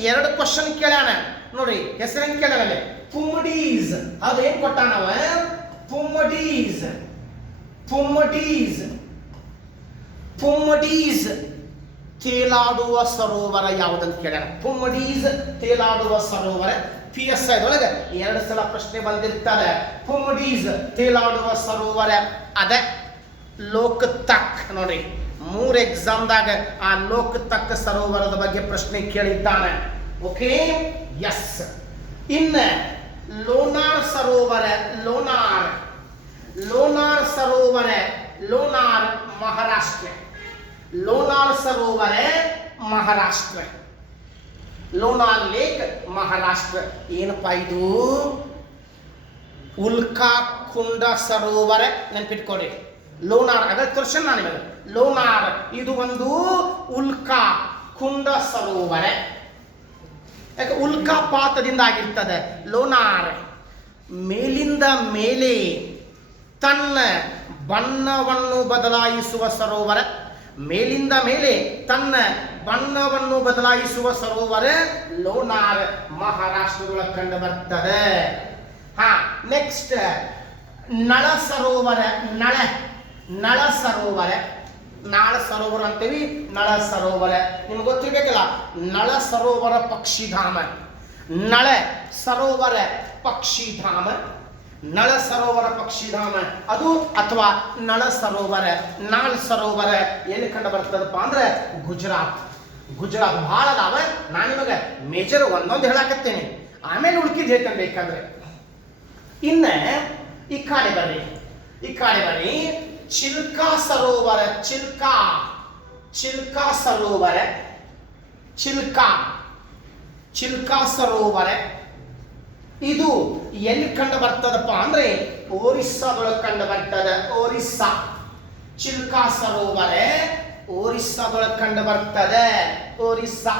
2 ಕ್ವಶನ್ ಕೇಳ್ಯಾನ. ನೋಡ್ರಿ, ಹೆಸರು ಹೆಂಗೆ ಕೇಳ್ಯಾನ? ಪುಮ್ಮಡೀಸ್. ಅದು ಏನ್ ಕೊಟ್ಟಾನವ? ಪುಮ್ಮಡೀಸ್ ತೇಲಾಡುವ ಸರೋವರ ಯಾವುದಂತ ಕೇಳ್ಯಾನ. ಪುಮ್ಮಡೀಸ್ ತೇಲಾಡುವ ಸರೋವರ. PSI ದೊಳಗೆ 2 ಸಲ ಪ್ರಶ್ನೆ ಬಂದಿರ್ತಾರೆ. ಪುಮ್ಮಡೀಸ್ ತೇಲಾಡುವ ಸರೋವರ ಅದ ಲೋಕ್ತಕ್. ನೋಡ್ರಿ, 3 ಎಕ್ಸಾಮ್ದಾಗ ಆ ಲೋಕ್ತಕ್ ಸರೋವರದ ಬಗ್ಗೆ ಪ್ರಶ್ನೆ ಕೇಳಿದ್ದಾನೆ. Okay, S. ಇನ್ನು ಲೋನಾರ್ ಸರೋವರ, ಮಹಾರಾಷ್ಟ್ರ. ಲೋನಾರ್ ಲೇಕ್ ಮಹಾರಾಷ್ಟ್ರ. ಏನಪ್ಪಾ ಇದು? ಉಲ್ಕಾ ಕುಂಡ ಸರೋವರ. ನೆನ್ಪಿಟ್ಕೊಡ್ರಿ, ಲೋನಾರ್ ಅದ ತೋರ್ಸನ್ ನಾನು ನಿಮಗೆ. ಲೋನಾರ್ ಇದು ಒಂದು ಉಲ್ಕಾ ಕುಂಡ ಸರೋವರ. ಯಾಕೆ? ಉಲ್ಕಾಪಾತದಿಂದ ಆಗಿರ್ತದೆ ಲೋನಾರ್. ಮೇಲಿಂದ ಮೇಲೆ ತನ್ನ ಬಣ್ಣವನ್ನು ಬದಲಾಯಿಸುವ ಸರೋವರ. ಮೇಲಿಂದ ಮೇಲೆ ತನ್ನ ಬಣ್ಣವನ್ನು ಬದಲಾಯಿಸುವ ಸರೋವರ ಲೋನಾರ್ ಮಹಾರಾಷ್ಟ್ರದೊಳಗೆ ಕಂಡು ಬರ್ತದೆ. ನೆಕ್ಸ್ಟ್ ನಳ ಸರೋವರ. ನಳ ಸರೋವರ, ನಾಳ ಸರೋವರ ಅಂತೀವಿ, ನಳ ಸರೋವರ ನಿಮ್ಗೆ ಗೊತ್ತಿರ್ಬೇಕಲ್ಲ. ನಳ ಸರೋವರ ಪಕ್ಷಿಧಾಮ, ನಳ ಸರೋವರ ಪಕ್ಷಿಧಾಮ, ನಳ ಸರೋವರ ಪಕ್ಷಿಧಾಮ ಅದು, ಅಥವಾ ನಳ ಸರೋವರ, ನಾಳ್ ಸರೋವರ ಎಲ್ಲಿ ಕಂಡು ಬರ್ತದಪ್ಪ ಅಂದ್ರೆ ಗುಜರಾತ್. ಬಹಳ ಅದಾವ. ನಾನು ನಿಮಗೆ ಮೇಜರ್ ಒಂದೊಂದು ಹೇಳಾಕತ್ತೇನೆ, ಆಮೇಲೆ ಉಳ್ಕಿದ್ ಹೇಳ್ತೇನೆ ಬೇಕಾದ್ರೆ. ಇನ್ನ ಈ ಕಡೆ ಬರ್ರಿ, ಚಿಲ್ಕಾ ಸರೋವರ. ಚಿಲ್ಕಾ ಸರೋವರ, ಚಿಲ್ಕಾ ಸರೋವರ ಇದು ಎಲ್ಲಿ ಕಂಡು ಬರ್ತದಪ್ಪ ಅಂದ್ರೆ ಒರಿಸ್ಸಾದೊಳಗೆ ಕಂಡು ಬರ್ತದೆ. ಒರಿಸ್ಸಾ. ಚಿಲ್ಕಾ ಸರೋವರ ಒರಿಸ್ಸಾದೊಳಗೆ ಕಂಡು ಬರ್ತದೆ. ಒರಿಸ್ಸಾ.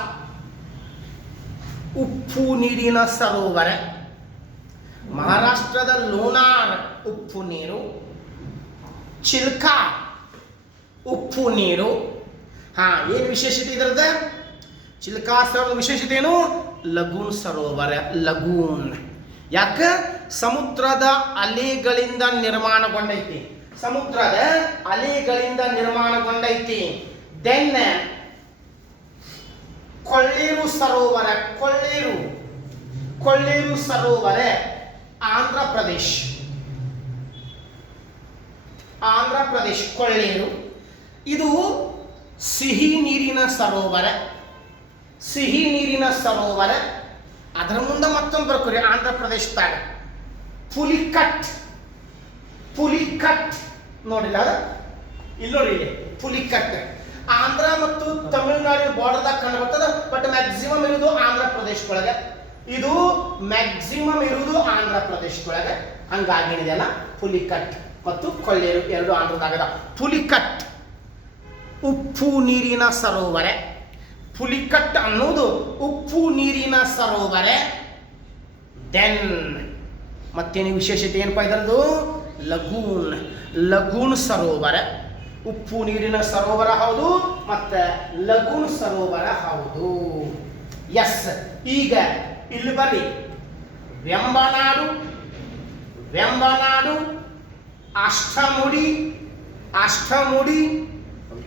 ಉಪ್ಪು ನೀರಿನ ಸರೋವರ. ಮಹಾರಾಷ್ಟ್ರದ ಲೋನಾರ್ ಉಪ್ಪು ನೀರು, ಚಿಲ್ಕಾ ಉಪ್ಪು ನೀರು. ಏನು ವಿಶೇಷತೆ ಇದರದ? ಚಿಲ್ಕಾ ಸರೋವರ ವಿಶೇಷತೆ ಏನು? ಲಗೂನ್ ಸರೋವರ. ಲಗೂನ್ ಯಾಕ? ಸಮುದ್ರದ ಅಲೆಗಳಿಂದ ನಿರ್ಮಾಣಗೊಂಡೈತಿ. ಸಮುದ್ರದ ಅಲೆಗಳಿಂದ ನಿರ್ಮಾಣಗೊಂಡೈತಿ. ದೆನ್ ಕೊಳ್ಳೇರು ಸರೋವರ. ಕೊಳ್ಳೇರು ಸರೋವರ ಆಂಧ್ರ ಪ್ರದೇಶ್. ಕೊಳ್ಳೇರು ಇದು ಸಿಹಿ ನೀರಿನ ಸರೋವರ. ಅದರ ಮುಂದೆ ಮತ್ತೊಂದು ಬರ್ಕೋರಿ ಆಂಧ್ರ ಪ್ರದೇಶದಾಗ ಪುಲಿಕಟ್ ನೋಡಿಲ್ಲ ಅದ? ಇಲ್ಲಿ ನೋಡಿ, ಪುಲಿಕಟ್ ಆಂಧ್ರ ಮತ್ತು ತಮಿಳುನಾಡಿನ ಬಾರ್ಡರ್ದಾಗ ಕಂಡು ಬರ್ತದ. ಬಟ್ ಮ್ಯಾಕ್ಸಿಮಮ್ ಇರುವುದು ಆಂಧ್ರ ಪ್ರದೇಶದೊಳಗೆ. ಇದು ಮ್ಯಾಕ್ಸಿಮಮ್ ಇರುವುದು ಆಂಧ್ರ ಪ್ರದೇಶದೊಳಗೆ. ಹಂಗಾಗಿ ಏನಿದೆಯಲ್ಲ ಪುಲಿಕಟ್ ಮತ್ತು ಕೊಳ್ಳೇರು ಎರಡು ಆಂಧ್ರದಾಗದ. ಪುಲಿಕಟ್ ಉಪ್ಪು ನೀರಿನ ಸರೋವರ. ಪುಲಿಕಟ್ ಅನ್ನೋದು ಉಪ್ಪು ನೀರಿನ ಸರೋವರ. ದೆನ್ ಮತ್ತೇನು ವಿಶೇಷತೆ ಏನಪ್ಪ ಇದರದು? ಲಗೂನ್ ಸರೋವರ. ಉಪ್ಪು ನೀರಿನ ಸರೋವರ ಹೌದು, ಮತ್ತೆ ಲಗೂನ್ ಸರೋವರ ಹೌದು. ಎಸ್. ಈಗ ಇಲ್ಲಿ ಬರ್ರಿ. ವೆಂಬನಾಡು, ಅಷ್ಟಮುಡಿ,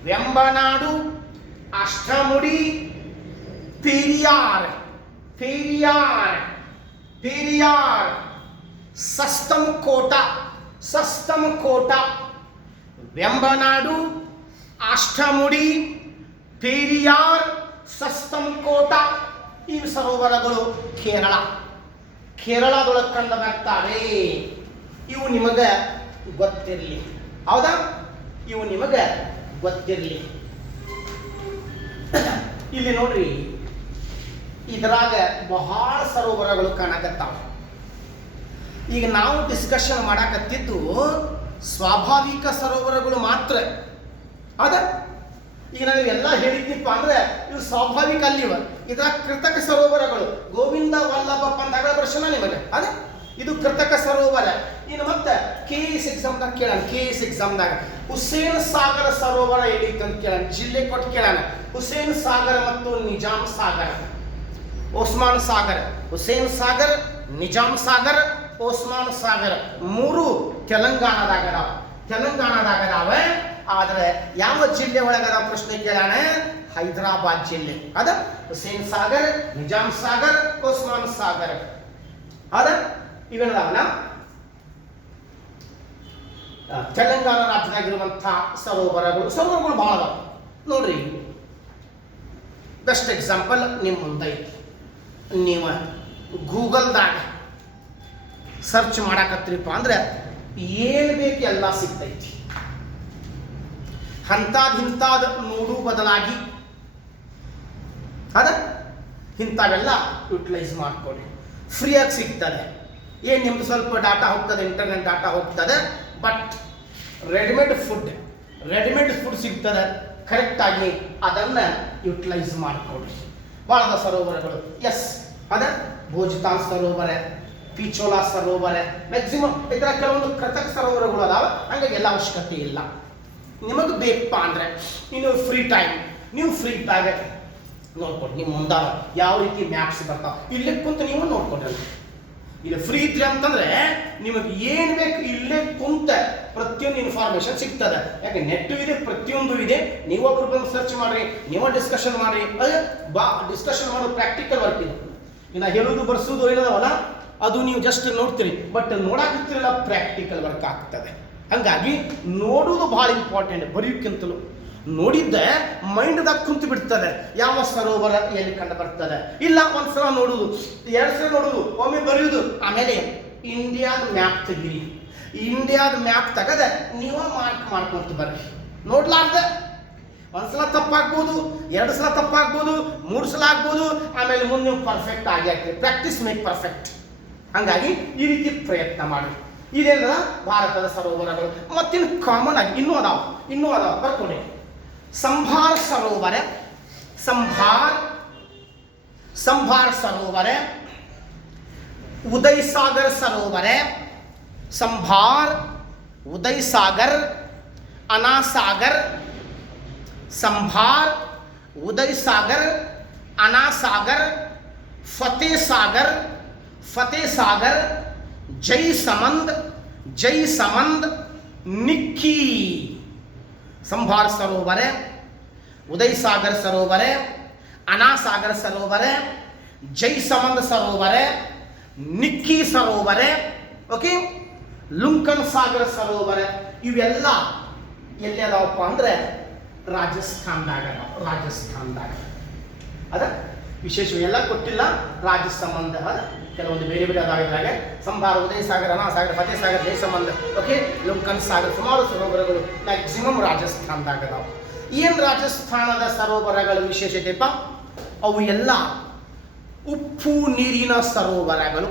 ವೆಂಬನಾಡು, ಅಷ್ಟಮುಡಿ, ಪೆರಿಯಾರ್, ಸಸ್ತಮಕೋಟ, ವೆಂಬನಾಡು, ಅಷ್ಟಮುಡಿ, ಪೆರಿಯಾರ್, ಸಸ್ತಮಕೋಟ ಈ ಸರೋವರಗಳು ಕೇರಳದೊಳಗೆ ಕಂಡು ಬರ್ತಾರೆ. ಇವು ನಿಮಗೆ ಗೊತ್ತಿರಲಿ, ಹೌದಾ? ಇವು ನಿಮಗೆ ಗೊತ್ತಿರಲಿ. ಇಲ್ಲಿ ನೋಡ್ರಿ, ಇದರಾಗ ಬಹಳ ಸರೋವರಗಳು ಕಾಣಕತ್ತಾವ. ಈಗ ನಾವು ಡಿಸ್ಕಷನ್ ಮಾಡಾಕತ್ತಿದ್ದು ಸ್ವಾಭಾವಿಕ ಸರೋವರಗಳು ಮಾತ್ರ. ಅದ ಈಗ ನಾವು ಎಲ್ಲ ಹೇಳಿದ್ನಿಪ್ಪ ಅಂದ್ರೆ ಇವು ಸ್ವಾಭಾವಿಕ ಅಲ್ಲಿವ. ಇದ್ರಾಗ ಕೃತಕ ಸರೋವರಗಳು. ಗೋವಿಂದ ವಲ್ಲಭ ಅಂದಾಗ ಪ್ರಶ್ನೆ ನಿಮಗೆ ಅದ ಇದು ಕೃತಕ ಸರೋವರ. ಇನ್ನು ಮತ್ತೆ KS ಎಕ್ಸಾಮ್ದಾಗ ಕೇಳೋಣ. KS ಎಕ್ಸಾಮ್ದಾಗ ಹುಸೇನ್ ಸಾಗರ ಸರೋವರ ಎಲ್ಲಿತ್ತು ಅಂತ ಕೇಳೋಣ. ಜಿಲ್ಲೆ ಕೊಟ್ಟು ಕೇಳೋಣ. ಹುಸೇನ್ ಸಾಗರ್ ಮತ್ತು ನಿಜಾಮ್ ಸಾಗರ್. ಓಸ್ಮಾನ್ ಸಾಗರ್, ಹುಸೇನ್ ಸಾಗರ್, ನಿಜಾಮ್ ಸಾಗರ್, ಓಸ್ಮಾನ್ ಸಾಗರ್ ಮೂರು ತೆಲಂಗಾಣದಾಗದಾವ. ಆದ್ರೆ ಯಾವ ಜಿಲ್ಲೆ ಒಳಗದಾವ ಪ್ರಶ್ನೆ ಕೇಳೋಣ. ಹೈದರಾಬಾದ್ ಜಿಲ್ಲೆ. ಅದ ಹುಸೇನ್ ಸಾಗರ್, ನಿಜಾಮ್ ಸಾಗರ್, ಓಸ್ಮಾನ್ ಸಾಗರ್ ಅದ ಇವೆಲ್ಲವನ್ನ ತೆಲಂಗಾಣ ರಾಜ್ಯದಾಗಿರುವಂತಹ ಸರೋವರಗಳು ಬಹಳ ಅದಾವ ನೋಡ್ರಿ. ಬೆಸ್ಟ್ ಎಕ್ಸಾಂಪಲ್ ನಿಮ್ಮ ಮುಂದೈತಿ. ನೀವು ಗೂಗಲ್ದಾಗ ಸರ್ಚ್ ಮಾಡಾಕತ್ರಿಪ್ಪ ಅಂದ್ರೆ ಏನು ಬೇಕು ಎಲ್ಲ ಸಿಗ್ತೈತಿ. ಇಂಥದ್ದು ನೋಡು ಬದಲಾಗಿ ಅದ ಇಂಥವೆಲ್ಲ ಯುಟಿಲೈಸ್ ಮಾಡ್ಕೊಳ್ಳಿ. ಫ್ರೀಯಾಗಿ ಸಿಗ್ತದೆ. ಏನು ನಿಮ್ದು ಸ್ವಲ್ಪ ಡಾಟಾ ಹೋಗ್ತದೆ, ಇಂಟರ್ನೆಟ್ ಡಾಟಾ ಹೋಗ್ತದೆ. ಬಟ್ ರೆಡಿಮೇಡ್ ಫುಡ್ ಸಿಗ್ತದೆ. ಕರೆಕ್ಟಾಗಿ ಅದನ್ನು ಯುಟಿಲೈಸ್ ಮಾಡಿಕೊಳ್ಳಿ. ಭಾಳದ ಸರೋವರಗಳು. ಎಸ್ ಅದ ಭೋಜತಾಲ್ ಸರೋವರ, ಪಿಚೋಲಾ ಸರೋವರ, ಮ್ಯಾಕ್ಸಿಮಮ್ ಇದರ ಕೆಲವೊಂದು ಕೃತಕ ಸರೋವರಗಳು ಅದಾವ, ಹಂಗಾಗಿ ಎಲ್ಲ ಅವಶ್ಯಕತೆ ಇಲ್ಲ. ನಿಮಗೆ ಬೇಕಪ್ಪ ಅಂದ್ರೆ ಇನ್ನು ಫ್ರೀ ಟೈಮ್ ನೀವು ಫ್ರೀ ಇದ್ದಾಗ ನೋಡ್ಕೊಂಡು ನಿಮ್ಮ ಮುಂದೆ ಯಾವ ರೀತಿ ಮ್ಯಾಪ್ಸ್ ಬರ್ತಾವ ಇಲ್ಲೇ ಕುಂತು ನೀವು ನೋಡ್ಕೊಂಡ್ರಿ. ಇಲ್ಲಿ ಫ್ರೀ ಇದ್ರಿ ಅಂತಂದ್ರೆ ನಿಮಗೆ ಏನು ಬೇಕು ಇಲ್ಲೇ ಕುಂತ ಪ್ರತಿಯೊಂದು ಇನ್ಫಾರ್ಮೇಶನ್ ಸಿಗ್ತದೆ. ಯಾಕೆ ನೆಟ್ ಇದೆ, ಪ್ರತಿಯೊಂದು ಇದೆ. ನೀವೊಬ್ರು ಬಂದು ಸರ್ಚ್ ಮಾಡ್ರಿ, ನೀವ ಡಿಸ್ಕಷನ್ ಮಾಡ್ರಿ. ಅದೇ ಡಿಸ್ಕಷನ್ ಮಾಡೋ ಪ್ರಾಕ್ಟಿಕಲ್ ವರ್ಕ್ ಇದೆ. ಇನ್ನು ಹೇಳೋದು ಬರ್ಸೋದು ಏನದವಲ್ಲ ಅದು ನೀವು ಜಸ್ಟ್ ನೋಡ್ತೀರಿ, ಬಟ್ ನೋಡಾಕತ್ತಿರಲ್ಲ ಪ್ರಾಕ್ಟಿಕಲ್ ವರ್ಕ್ ಆಗ್ತದೆ. ಹಂಗಾಗಿ ನೋಡುವುದು ಬಹಳ ಇಂಪಾರ್ಟೆಂಟ್ ಬರೆಯೋಕ್ಕಿಂತಲೂ. ನೋಡಿದ್ದೆ ಮೈಂಡ್ದಾಗ ಕುಂತು ಬಿಡ್ತದೆ ಯಾವ ಸರೋವರ ಎಲ್ಲಿ ಕಂಡು ಬರ್ತದೆ. ಇಲ್ಲ ಒಂದ್ಸಲ ನೋಡುದು, ಎರಡು ಸಲ ನೋಡುದು, ಒಮ್ಮೆ ಬರೆಯುವುದು, ಆಮೇಲೆ ಇಂಡಿಯಾದ ಮ್ಯಾಪ್ ತೆಗೀರಿ. ಇಂಡಿಯಾದ ಮ್ಯಾಪ್ ತೆಗದ ನೀವ ಮಾರ್ಕ್ ಮಾಡ್ಕೊಂತ ಬರ್ರಿ. ನೋಡ್ಲಾರ್ದೆ ಒಂದ್ಸಲ ತಪ್ಪಾಗ್ಬೋದು, ಎರಡು ಸಲ ತಪ್ಪಾಗ್ಬೋದು, 3 ಸಲ ಆಗ್ಬೋದು, ಆಮೇಲೆ ಮುಂದೆ ನೀವು ಪರ್ಫೆಕ್ಟ್ ಆಗಿ ಆಗ್ತದೆ. Practice make perfect. ಹಂಗಾಗಿ ಈ ರೀತಿ ಪ್ರಯತ್ನ ಮಾಡಿ. ಇದೇನ ಭಾರತದ ಸರೋವರಗಳು. ಮತ್ತಿನ್ನು ಕಾಮನ್ ಆಗಿ ಇನ್ನೂ ಅದಾವ ಬರ್ಕೊಳ್ಳಿ. ಸಂಭಾರ್ ಸರೋವರ, ಸಂಭಾರ್ ಸರೋವರ, ಉದಯ್ ಸಾಗರ್ ಸರೋವರ, ಸಂಭಾರ್, ಉದಯ್ ಸಾಗರ್, ಅನಾ ಸಾಗರ್, ಸಂಭಾರ್, ಉದಯ್ ಸಾಗರ್, ಅನಾ ಸಾಗರ್, ಫತೇ ಸಾಗರ್, ಜೈ ಸಮಂದ್, ನಿಕ್ಕಿ. ಸಂಭಾರ್ ಸರೋವರ, ಉದಯ್ ಸಾಗರ್ ಸರೋವರ, ಅನಾ ಸಾಗರ್ ಸರೋವರ, ಜೈ ಸಮಂದ್ ಸರೋವರ, ನಿಕ್ಕಿ ಸರೋವರ, ಓಕೆ, ಲುಂಕನ್ ಸಾಗರ್ ಸರೋವರ. ಇವೆಲ್ಲ ಎಲ್ಲಿ ಅದಾವಪ್ಪ ಅಂದ್ರೆ ರಾಜಸ್ಥಾನದಾಗ ಅದ ವಿಶೇಷ ಎಲ್ಲ ಕೊಟ್ಟಿಲ್ಲ. ರಾಜ್ಯ ಸಂಬಂಧ ಕೆಲವೊಂದು ಬೇರೆ ಬೇರೆ ಅದಾಗಿದ್ರಾಗ ಸಂಭಾರ, ಉದಯ ಸಾಗರ್, ಅನಾ ಸಾಗರ್, ಫತೇ ಸಾಗರ್, ಜೈ ಸಂಬಂಧ, ಓಕೆ, ಲುಂಕನ್ ಸಾಗರ್, ಸುಮಾರು ಸರೋವರಗಳು ಮ್ಯಾಕ್ಸಿಮಮ್ ರಾಜಸ್ಥಾನದಾಗ ಅದಾವ. ಏನು ರಾಜಸ್ಥಾನದ ಸರೋವರಗಳ ವಿಶೇಷತೆಪ್ಪ? ಅವು ಎಲ್ಲ ಉಪ್ಪು ನೀರಿನ ಸರೋವರಗಳು.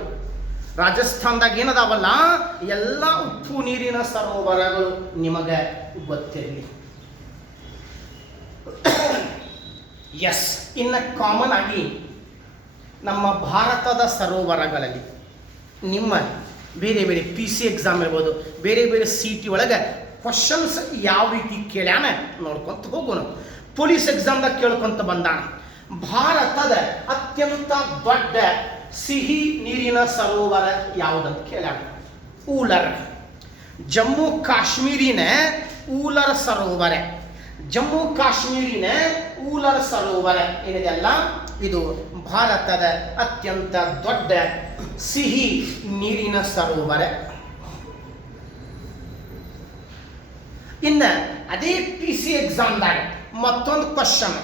ರಾಜಸ್ಥಾನದಾಗ ಏನದಾವಲ್ಲ ಎಲ್ಲ ಉಪ್ಪು ನೀರಿನ ಸರೋವರಗಳು ನಿಮಗೆ ಗೊತ್ತಿರಲಿ. ಎಸ್, ಇನ್ನು ಕಾಮನ್ ಆಗಿ ನಮ್ಮ ಭಾರತದ ಸರೋವರಗಳಲ್ಲಿ ನಿಮ್ಮ ಬೇರೆ ಬೇರೆ PC ಎಕ್ಸಾಮ್ ಇರ್ಬೋದು, ಬೇರೆ ಬೇರೆ CT ಒಳಗೆ ಕ್ವಶನ್ಸ್ ಯಾವ ರೀತಿ ಕೇಳ್ಯಾನ ನೋಡ್ಕೊಂತ ಹೋಗೋಣ. ಪೊಲೀಸ್ ಎಕ್ಸಾಮ್ದಾಗ ಕೇಳ್ಕೊಂತ ಬಂದಾನ, ಭಾರತದ ಅತ್ಯಂತ ದೊಡ್ಡ ಸಿಹಿ ನೀರಿನ ಸರೋವರ ಯಾವುದಂತ ಕೇಳ್ಯಾನ. ಊಲರ್. ಜಮ್ಮು ಕಾಶ್ಮೀರಿನ ಊಲರ್ ಸರೋವರ, ಜಮ್ಮು ಕಾಶ್ಮೀರಿನ ಊಲರ್ ಸರೋವರ ಏನಿದೆಲ್ಲ ಇದು ಭಾರತದ ಅತ್ಯಂತ ದೊಡ್ಡ ಸಿಹಿ ನೀರಿನ ಸರೋವರ. ಇನ್ನು ಅದೇ PC ಎಕ್ಸಾಮ್ದಾಗ ಮತ್ತೊಂದು ಕ್ವಶನ್,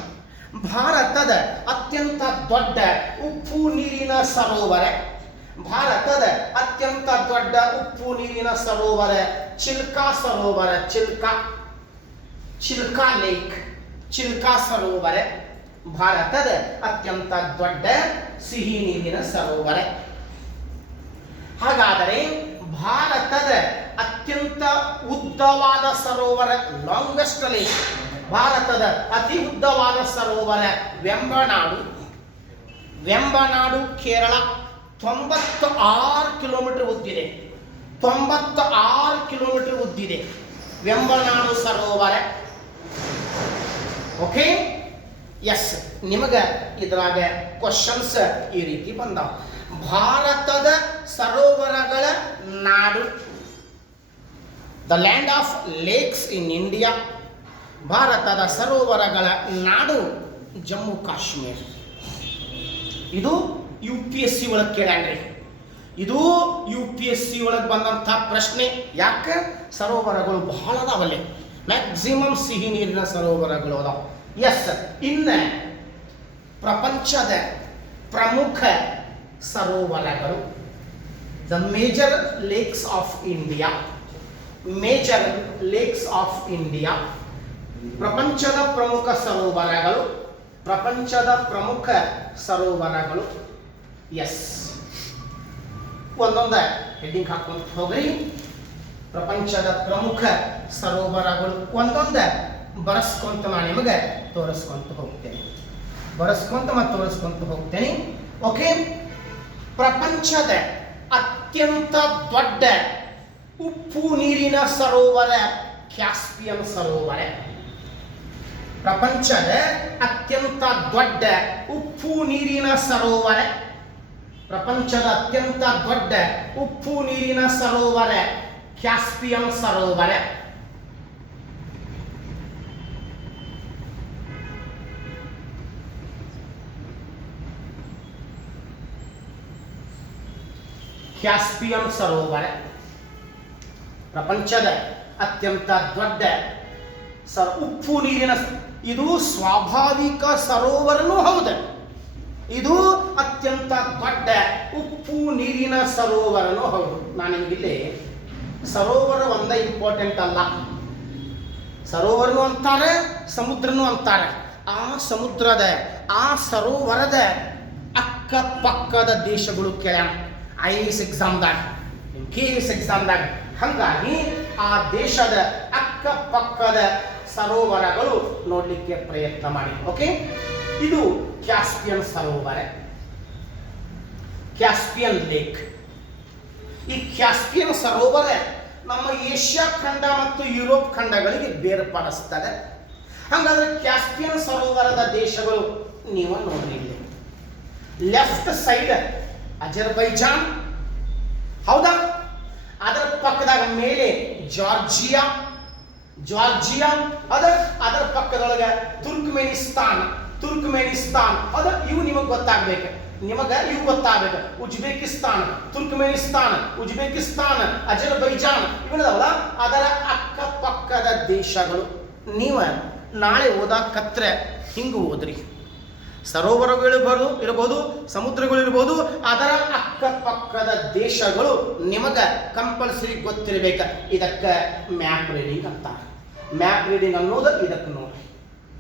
ಭಾರತದ ಅತ್ಯಂತ ದೊಡ್ಡ ಉಪ್ಪು ನೀರಿನ ಸರೋವರ, ಭಾರತದ ಅತ್ಯಂತ ದೊಡ್ಡ ಉಪ್ಪು ನೀರಿನ ಸರೋವರ ಚಿಲ್ಕಾ ಸರೋವರ, ಚಿಲ್ಕಾ ಲೇಕ್, ಚಿಲ್ಕಾ ಸರೋವರ ಭಾರತದ ಅತ್ಯಂತ ದೊಡ್ಡ ಸಿಹಿ ನೀರಿನ ಸರೋವರ. ಹಾಗಾದರೆ ಭಾರತದ ಅತ್ಯಂತ ಉದ್ದವಾದ ಸರೋವರ, ಲಾಂಗೆಸ್ಟ್ ಲೇಕ್, ಭಾರತದ ಅತಿ ಉದ್ದವಾದ ಸರೋವರ ವೆಂಬನಾಡು ಕೇರಳ, 96 ಕಿಲೋಮೀಟರ್ ಉದ್ದಿದೆ. 96 ಕಿಲೋಮೀಟರ್ ಉದ್ದಿದೆ ವೆಂಬನಾಡು ಸರೋವರ. ಓಕೆ, ಎಸ್, ನಿಮಗೆ ಇದ್ರಾಗ ಕ್ವಶನ್ಸ್ ಈ ರೀತಿ ಬಂದಾವ. ಭಾರತದ ಸರೋವರಗಳ ನಾಡು, the land of lakes in India. ಭಾರತದ ಸರೋವರಗಳ ನಾಡು ಜಮ್ಮು ಕಾಶ್ಮೀರ. ಇದು UPSC ಒಳಗೆ ಕೇಳ್ಯಾನ್ರಿ. ಇದು UPSC ಒಳಗೆ ಬಂದಂಥ ಪ್ರಶ್ನೆ. ಯಾಕೆ? ಸರೋವರಗಳು ಬಹಳ ಅದಾವಲ್ಲಿ, ಮ್ಯಾಕ್ಸಿಮಮ್ ಸಿಹಿ ನೀರಿನ ಸರೋವರಗಳು ಅದಾವ. ಎಸ್, ಇನ್ನು ಪ್ರಪಂಚದ ಪ್ರಮುಖ ಸರೋವರಗಳು, the major lakes of India, major lakes of India. ಪ್ರಪಂಚದ ಪ್ರಮುಖ ಸರೋವರಗಳು, ಪ್ರಪಂಚದ ಪ್ರಮುಖ ಸರೋವರಗಳು. ಎಸ್, ಒಂದೊಂದು ಹೆಡ್ಡಿಂಗ್ ಹಾಕೊಂತ ಹೋಗ್ರಿ. ಪ್ರಪಂಚದ ಪ್ರಮುಖ ಸರೋವರಗಳು ಒಂದೊಂದು ಬರೆಸ್ಕೊಂತ ನಾನು ನಿಮಗೆ ತೋರಿಸ್ಕೊಂತ ಹೋಗ್ತೇನೆ, ಬರೆಸ್ಕೊಂತ ಮತ್ತು ತೋರಿಸ್ಕೊಂತ ಹೋಗ್ತೇನೆ. ಓಕೆ, ಪ್ರಪಂಚದ ಅತ್ಯಂತ ದೊಡ್ಡ ಉಪ್ಪು ನೀರಿನ ಸರೋವರ ಕ್ಯಾಸ್ಪಿಯನ್ ಸರೋವರ. ಪ್ರಪಂಚದ ಅತ್ಯಂತ ದೊಡ್ಡ ಉಪ್ಪು ನೀರಿನ ಸರೋವರ, ಪ್ರಪಂಚದ ಅತ್ಯಂತ ದೊಡ್ಡ ಉಪ್ಪು ನೀರಿನ ಸರೋವರ ಕ್ಯಾಸ್ಪಿಯನ್ ಸರೋವರ. ಕ್ಯಾಸ್ಪಿಯನ್ ಸರೋವರ ಪ್ರಪಂಚದ ಅತ್ಯಂತ ದೊಡ್ಡ ಉಪ್ಪು ನೀರಿನ, ಇದು ಸ್ವಾಭಾವಿಕ ಸರೋವರನೂ ಹೌದು, ಇದು ಅತ್ಯಂತ ದೊಡ್ಡ ಉಪ್ಪು ನೀರಿನ ಸರೋವರನೂ ಹೌದು. ನಾನು ನಿಮಗಿಲ್ಲಿ ಸರೋವರ ಒಂದೇ ಇಂಪಾರ್ಟೆಂಟ್ ಅಲ್ಲ, ಸರೋವರನು ಅಂತಾರೆ, ಸಮುದ್ರನು ಅಂತಾರೆ. ಆ ಸಮುದ್ರದ ಆ ಸರೋವರದ ಅಕ್ಕಪಕ್ಕದ ದೇಶಗಳು ಕೇಳೋಣ ಐಎಸ್ ಎಕ್ಸಾಮ್ದಾಗ, KS ಎಕ್ಸಾಮ್ದಾಗ. ಹಾಗಾಗಿ ಆ ದೇಶದ ಅಕ್ಕಪಕ್ಕದ ಸರೋವರಗಳು ನೋಡಲಿಕ್ಕೆ ಪ್ರಯತ್ನ ಮಾಡಿ. ಓಕೆ, ಇದು ಕ್ಯಾಸ್ಪಿಯನ್ ಸರೋವರ, ಕ್ಯಾಸ್ಪಿಯನ್ ಲೇಕ್. ಈ ಕ್ಯಾಸ್ಪಿಯನ್ ಸರೋವರ ನಮ್ಮ ಏಷ್ಯಾ ಖಂಡ ಮತ್ತು ಯುರೋಪ್ ಖಂಡಗಳಿಗೆ ಬೇರ್ಪಡಿಸ್ತದೆ. ಹಾಗಾದ್ರೆ ಕ್ಯಾಸ್ಪಿಯನ್ ಸರೋವರದ ದೇಶಗಳು ನೀವು ನೋಡ್ರಿ. ಲೆಫ್ಟ್ ಸೈಡ್ ಅಜರ್ಬೈಜಾನ್, ಹೌದಾ? ಅದರ ಪಕ್ಕದಾಗ ಮೇಲೆ ಜಾರ್ಜಿಯಾ, ಅದರ ಪಕ್ಕದೊಳಗೆ ತುರ್ಕ್ಮೆನಿಸ್ತಾನ್, ಅದ ಇವು ನಿಮಗೆ ಗೊತ್ತಾಗಬೇಕು, ಇವು ಗೊತ್ತಾಗಬೇಕು. ಉಜ್ಬೇಕಿಸ್ತಾನ್, ತುರ್ಕ್ಮೆನಿಸ್ತಾನ್, ಅಜರ್ಬೈಜಾನ್ ಇವನದವಲ್ಲ, ಅದರ ಅಕ್ಕಪಕ್ಕದ ದೇಶಗಳು. ನೀವು ನಾಳೆ ಓದಾಕತ್ರೆ ಹಿಂಗೆ ಓದ್ರಿ. ಸರೋವರಗಳು ಇರಬಹುದು, ಸಮುದ್ರಗಳು ಇರಬಹುದು, ಅದರ ಅಕ್ಕಪಕ್ಕದ ದೇಶಗಳು ನಿಮಗೆ ಕಂಪಲ್ಸರಿ ಗೊತ್ತಿರಬೇಕು. ಇದಕ್ಕೆ ಮ್ಯಾಪ್ ರೀಡಿಂಗ್ ಅಂತಾರೆ. ಮ್ಯಾಪ್ ರೀಡಿಂಗ್ ಅನ್ನೋದು ಇದಕ್ಕೆ ನೋಡಿ,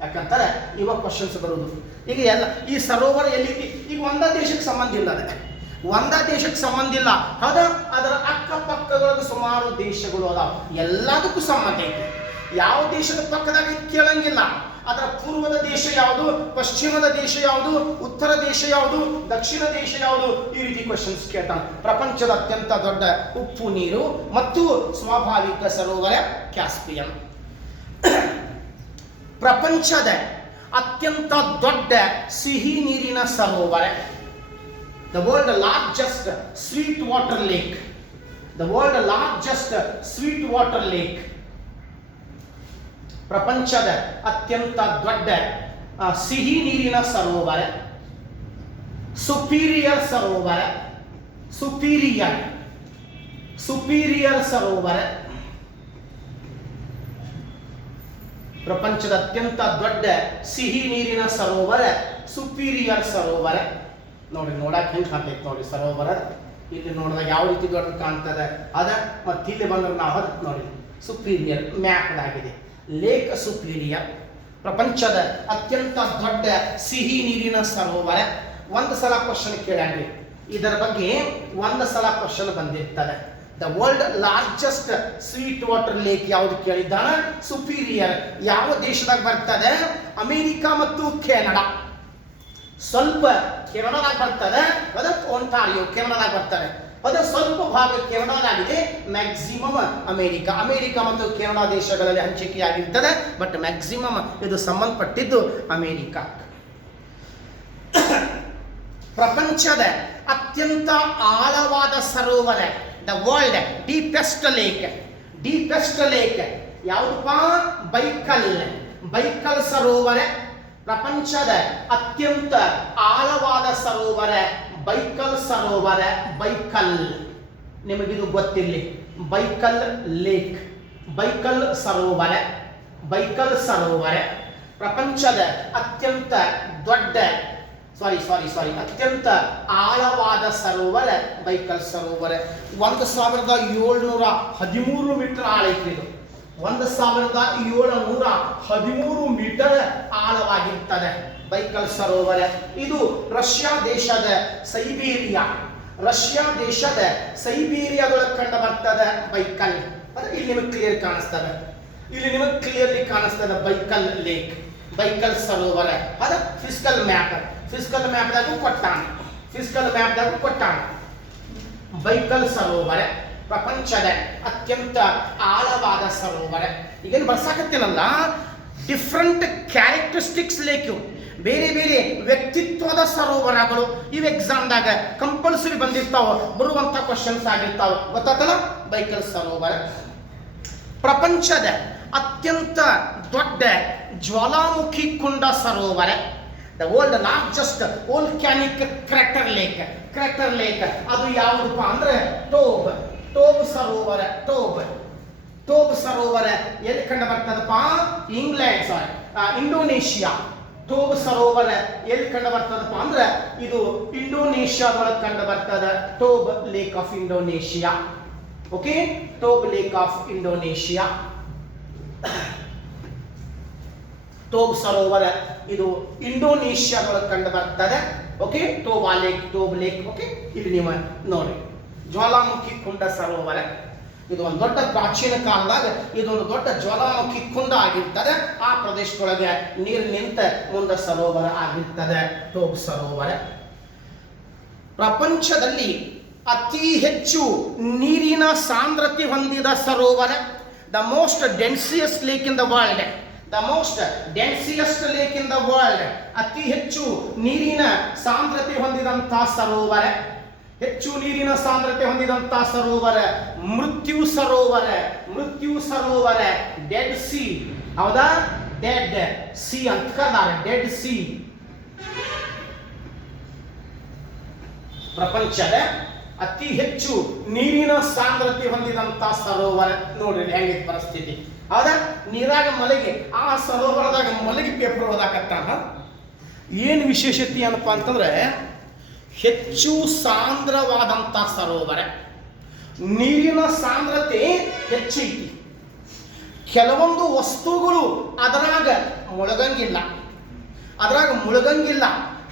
ಯಾಕಂತಾರೆ ಇವಾಗ ಕ್ವಶನ್ಸ್ ಬರೋದು. ಈಗ ಎಲ್ಲ ಈ ಸರೋವರ ಎಲ್ಲಿತಿ, ಈಗ ಒಂದೇ ದೇಶಕ್ಕೆ ಸಂಬಂಧ ಇಲ್ಲ, ಒಂದೇ ದೇಶಕ್ಕೆ ಸಂಬಂಧ ಇಲ್ಲ, ಹೌದಾ? ಅದರ ಅಕ್ಕಪಕ್ಕದೊಳಗೆ ಸುಮಾರು ದೇಶಗಳು ಅದಾವ, ಎಲ್ಲದಕ್ಕೂ ಸಂಬಂಧ ಐತಿ. ಯಾವ ದೇಶದ ಪಕ್ಕದಾಗ ಕೇಳಂಗಿಲ್ಲ. ಅದರ ಪೂರ್ವದ ದೇಶ ಯಾವುದು, ಪಶ್ಚಿಮದ ದೇಶ ಯಾವುದು, ಉತ್ತರ ದೇಶ ಯಾವುದು, ದಕ್ಷಿಣ ದೇಶ ಯಾವುದು, ಈ ರೀತಿ ಕ್ವಶನ್ಸ್ ಕೇಳ್ತಾನೆ. ಪ್ರಪಂಚದ ಅತ್ಯಂತ ದೊಡ್ಡ ಉಪ್ಪು ನೀರು ಮತ್ತು ಸ್ವಾಭಾವಿಕ ಸರೋವರ ಕ್ಯಾಸ್ಪಿಯನ್. ಪ್ರಪಂಚದ ಅತ್ಯಂತ ದೊಡ್ಡ ಸಿಹಿ ನೀರಿನ ಸರೋವರ, the world largest sweet water lake, ಪ್ರಪಂಚದ ಅತ್ಯಂತ ದೊಡ್ಡ ಸಿಹಿ ನೀರಿನ ಸರೋವರ ಸುಪೀರಿಯರ್ ಸರೋವರ. ಪ್ರಪಂಚದ ಅತ್ಯಂತ ದೊಡ್ಡ ಸಿಹಿ ನೀರಿನ ಸರೋವರ ಸುಪೀರಿಯರ್ ಸರೋವರ. ನೋಡಿ, ನೋಡಕ್ ಹೆಂಗೆ ಕಾಣ್ತೈತೆ ನೋಡಿ ಸರೋವರ. ಇಲ್ಲಿ ನೋಡಿದಾಗ ಯಾವ ರೀತಿ ದೊಡ್ಡ ಕಾಣ್ತದೆ ಅದ, ಮತ್ತೆ ಇಲ್ಲಿ ಬಂದ್ರೆ ನಾವು ಅದು ನೋಡಿ ಸುಪೀರಿಯರ್ ಮ್ಯಾಪ್ ಆಗಿದೆ. ಲೇಕ್ ಸುಪೀರಿಯರ್ ಪ್ರಪಂಚದ ಅತ್ಯಂತ ದೊಡ್ಡ ಸಿಹಿ ನೀರಿನ ಸರೋವರ. ಒಂದು ಸಲ ಕ್ವಶನ್ ಕೇಳಿ, ಇದರ ಬಗ್ಗೆ ಒಂದು ಸಲ ಕ್ವಶನ್ ಬಂದಿರ್ತದೆ. The world largest sweet water lake ಯಾವುದು ಕೇಳಿದ್ದಾನೆ? ಸುಪೀರಿಯರ್. ಯಾವ ದೇಶದಾಗ ಬರ್ತದೆ? ಅಮೆರಿಕ ಮತ್ತು ಕೆನಡಾ. ಸ್ವಲ್ಪ ಕೆನಡಾದಾಗ ಬರ್ತದೆ, ಅದಕ್ಕೆ ಒಂಟಾರಿಯೋ ಕೆನಡಾದಾಗ ಬರ್ತದೆ. ಅದು ಸ್ವಲ್ಪ ಭಾಗ ಕೆನಡಾದಾಗಿದೆ, ಮ್ಯಾಕ್ಸಿಮಮ್ ಅಮೆರಿಕ ಮತ್ತು ಕೆನಡಾ ದೇಶಗಳಲ್ಲಿ ಹಂಚಿಕೆಯಾಗಿರ್ತದೆ. ಬಟ್ ಮ್ಯಾಕ್ಸಿಮಮ್ ಇದು ಸಂಬಂಧಪಟ್ಟಿದ್ದು ಅಮೆರಿಕ. ಪ್ರಪಂಚದ ಅತ್ಯಂತ ಆಳವಾದ ಸರೋವರ, ದ ವರ್ಲ್ಡ್ ಡೀಪೆಸ್ಟ್ ಲೇಕ್ ಯಾವುದಪ್ಪ? ಬೈಕಲ್ ಸರೋವರ. ಪ್ರಪಂಚದ ಅತ್ಯಂತ ಆಳವಾದ ಸರೋವರ ಬೈಕಲ್ ಸರೋವರ. ನಿಮಗಿದು ಗೊತ್ತಿರಲಿ, ಬೈಕಲ್ ಲೇಕ್, ಬೈಕಲ್ ಸರೋವರ. ಪ್ರಪಂಚದ ಅತ್ಯಂತ ದೊಡ್ಡ ಅತ್ಯಂತ ಆಳವಾದ ಸರೋವರ ಬೈಕಲ್ ಸರೋವರ. 1713 ಮೀಟರ್ ಆಳ ಐತಿ ಇದು. 1713 ಮೀಟರ್ ಆಳವಾಗಿರ್ತದೆ ಬೈಕಲ್ ಸರೋವರ. ಇದು ರಷ್ಯಾ ದೇಶದ ಸೈಬೀರಿಯಾದೊಳಗೆ ಕಂಡು ಬರ್ತದೆ ಬೈಕಲ್. ಅದು ಇಲ್ಲಿ ನಿಮಗೆ ಕ್ಲಿಯರ್ ಕಾಣಿಸ್ತದೆ, ಕ್ಲಿಯರ್ಲಿ ಕಾಣಿಸ್ತದೆ ಬೈಕಲ್ ಲೇಕ್, ಬೈಕಲ್ ಸರೋವರ. ಅದು ಫಿಸಿಕಲ್ ಮ್ಯಾಪ್ದಾಗೂ ಕೊಟ್ಟಾನ. ಬೈಕಲ್ ಸರೋವರ ಪ್ರಪಂಚದ ಅತ್ಯಂತ ಆಳವಾದ ಸರೋವರ. ಈಗೇನು ಬರ್ಸಾಕತ್ತೇನಲ್ಲ, ಡಿಫ್ರೆಂಟ್ ಕ್ಯಾರೆಕ್ಟರಿಸ್ಟಿಕ್ಸ್ ಲೇಕ್ ಇವು, ಬೇರೆ ಬೇರೆ ವ್ಯಕ್ತಿತ್ವದ ಸರೋವರಗಳು. ಇವು ಎಕ್ಸಾಮ್ದಾಗ ಕಂಪಲ್ಸರಿ ಬಂದಿರ್ತಾವ, ಬರುವಂತ ಕ್ವಶನ್ಸ್ ಆಗಿರ್ತಾವ. ಗೊತ್ತಾತಲ್ಲ, ಬೈಕಲ್ ಸರೋವರ ಪ್ರಪಂಚದ ಅತ್ಯಂತ ದೊಡ್ಡ ಜ್ವಾಲಾಮುಖಿ ಕುಂಡ ಸರೋವರ. The world largest volcanic crater lake. Crater lake ಅದು ಯಾವುದಪ್ಪ ಅಂದ್ರೆ ಟೋಬ್ ಸರೋವರ. ಟೋಬ್ ಸರೋವರ ಎಲ್ಲಿ ಕಂಡು ಬರ್ತದಪ್ಪ? England, Indonesia. ಟೋಬ್ ಸರೋವರ ಎಲ್ಲಿ ಕಂಡು ಬರ್ತದಪ್ಪ ಅಂದ್ರೆ ಇದು ಇಂಡೋನೇಷಿಯಾದೊಳಗೆ ಕಂಡು ಬರ್ತದ. Toba lake of Indonesia. Okay, Toba lake of Indonesia. Toba ಸರೋವರ ಇದು ಇಂಡೋನೇಷಿಯಾದೊಳಗೆ ಕಂಡು ಬರ್ತದೆ. Okay, Toba lake. ಓಕೆ, ಇಲ್ಲಿ ನೀವು ನೋಡಿ, ಜ್ವಾಲಾಮುಖಿ ಕುಂಡ ಸರೋವರ. ಇದು ಒಂದು ದೊಡ್ಡ ಪ್ರಾಚೀನ ಕಾಲದಾಗ ಇದೊಂದು ದೊಡ್ಡ ಜ್ವಾಲಾಮುಖಿ ಕುಂಡ ಆಗಿರ್ತದೆ. ಆ ಪ್ರದೇಶದೊಳಗೆ ನೀರು ನಿಂತ ಮುಂದೆ ಸರೋವರ ಆಗಿರ್ತದೆ, ಟೋಬ್ ಸರೋವರ. ಪ್ರಪಂಚದಲ್ಲಿ ಅತಿ ಹೆಚ್ಚು ನೀರಿನ ಸಾಂದ್ರತೆ ಹೊಂದಿದ ಸರೋವರ. The most densiest lake in the world. The most densiest lake in the world. ಅತಿ ಹೆಚ್ಚು ನೀರಿನ ಸಾಂದ್ರತೆ ಹೊಂದಿದಂತಹ ಸರೋವರ. ಹೆಚ್ಚು ನೀರಿನ ಸಾಂದ್ರತೆ ಹೊಂದಿದಂತಹ ಸರೋವರ ಮೃತ್ಯು ಸರೋವರ. Dead C. ಹೌದಾ? ಡೆಡ್ ಸಿ ಅಂತ ಕರೆದಾರೆ, ಡೆಡ್ ಸಿ. ಪ್ರಪಂಚದ ಅತಿ ಹೆಚ್ಚು ನೀರಿನ ಸಾಂದ್ರತೆ ಹೊಂದಿದಂತಹ ಸರೋವರ. ನೋಡ್ರಿ ಹೆಂಗಿದೆ ಪರಿಸ್ಥಿತಿ. ಹೌದಾ? ನೀರಾಗ ಮಲಗಿ ಆ ಸರೋವರದಾಗ ಮಲಗಿ ಪೇಪರ್ ಓದಾಕತ್ತಾನ. ಏನು ವಿಶೇಷತೆ ಏನಪ್ಪಾ ಅಂತಂದ್ರೆ, ಹೆಚ್ಚು ಸಾಂದ್ರವಾದಂಥ ಸರೋವರ. ನೀರಿನ ಸಾಂದ್ರತೆ ಹೆಚ್ಚೈತಿ. ಕೆಲವೊಂದು ವಸ್ತುಗಳು ಅದರಾಗ ಮುಳುಗಂಗಿಲ್ಲ.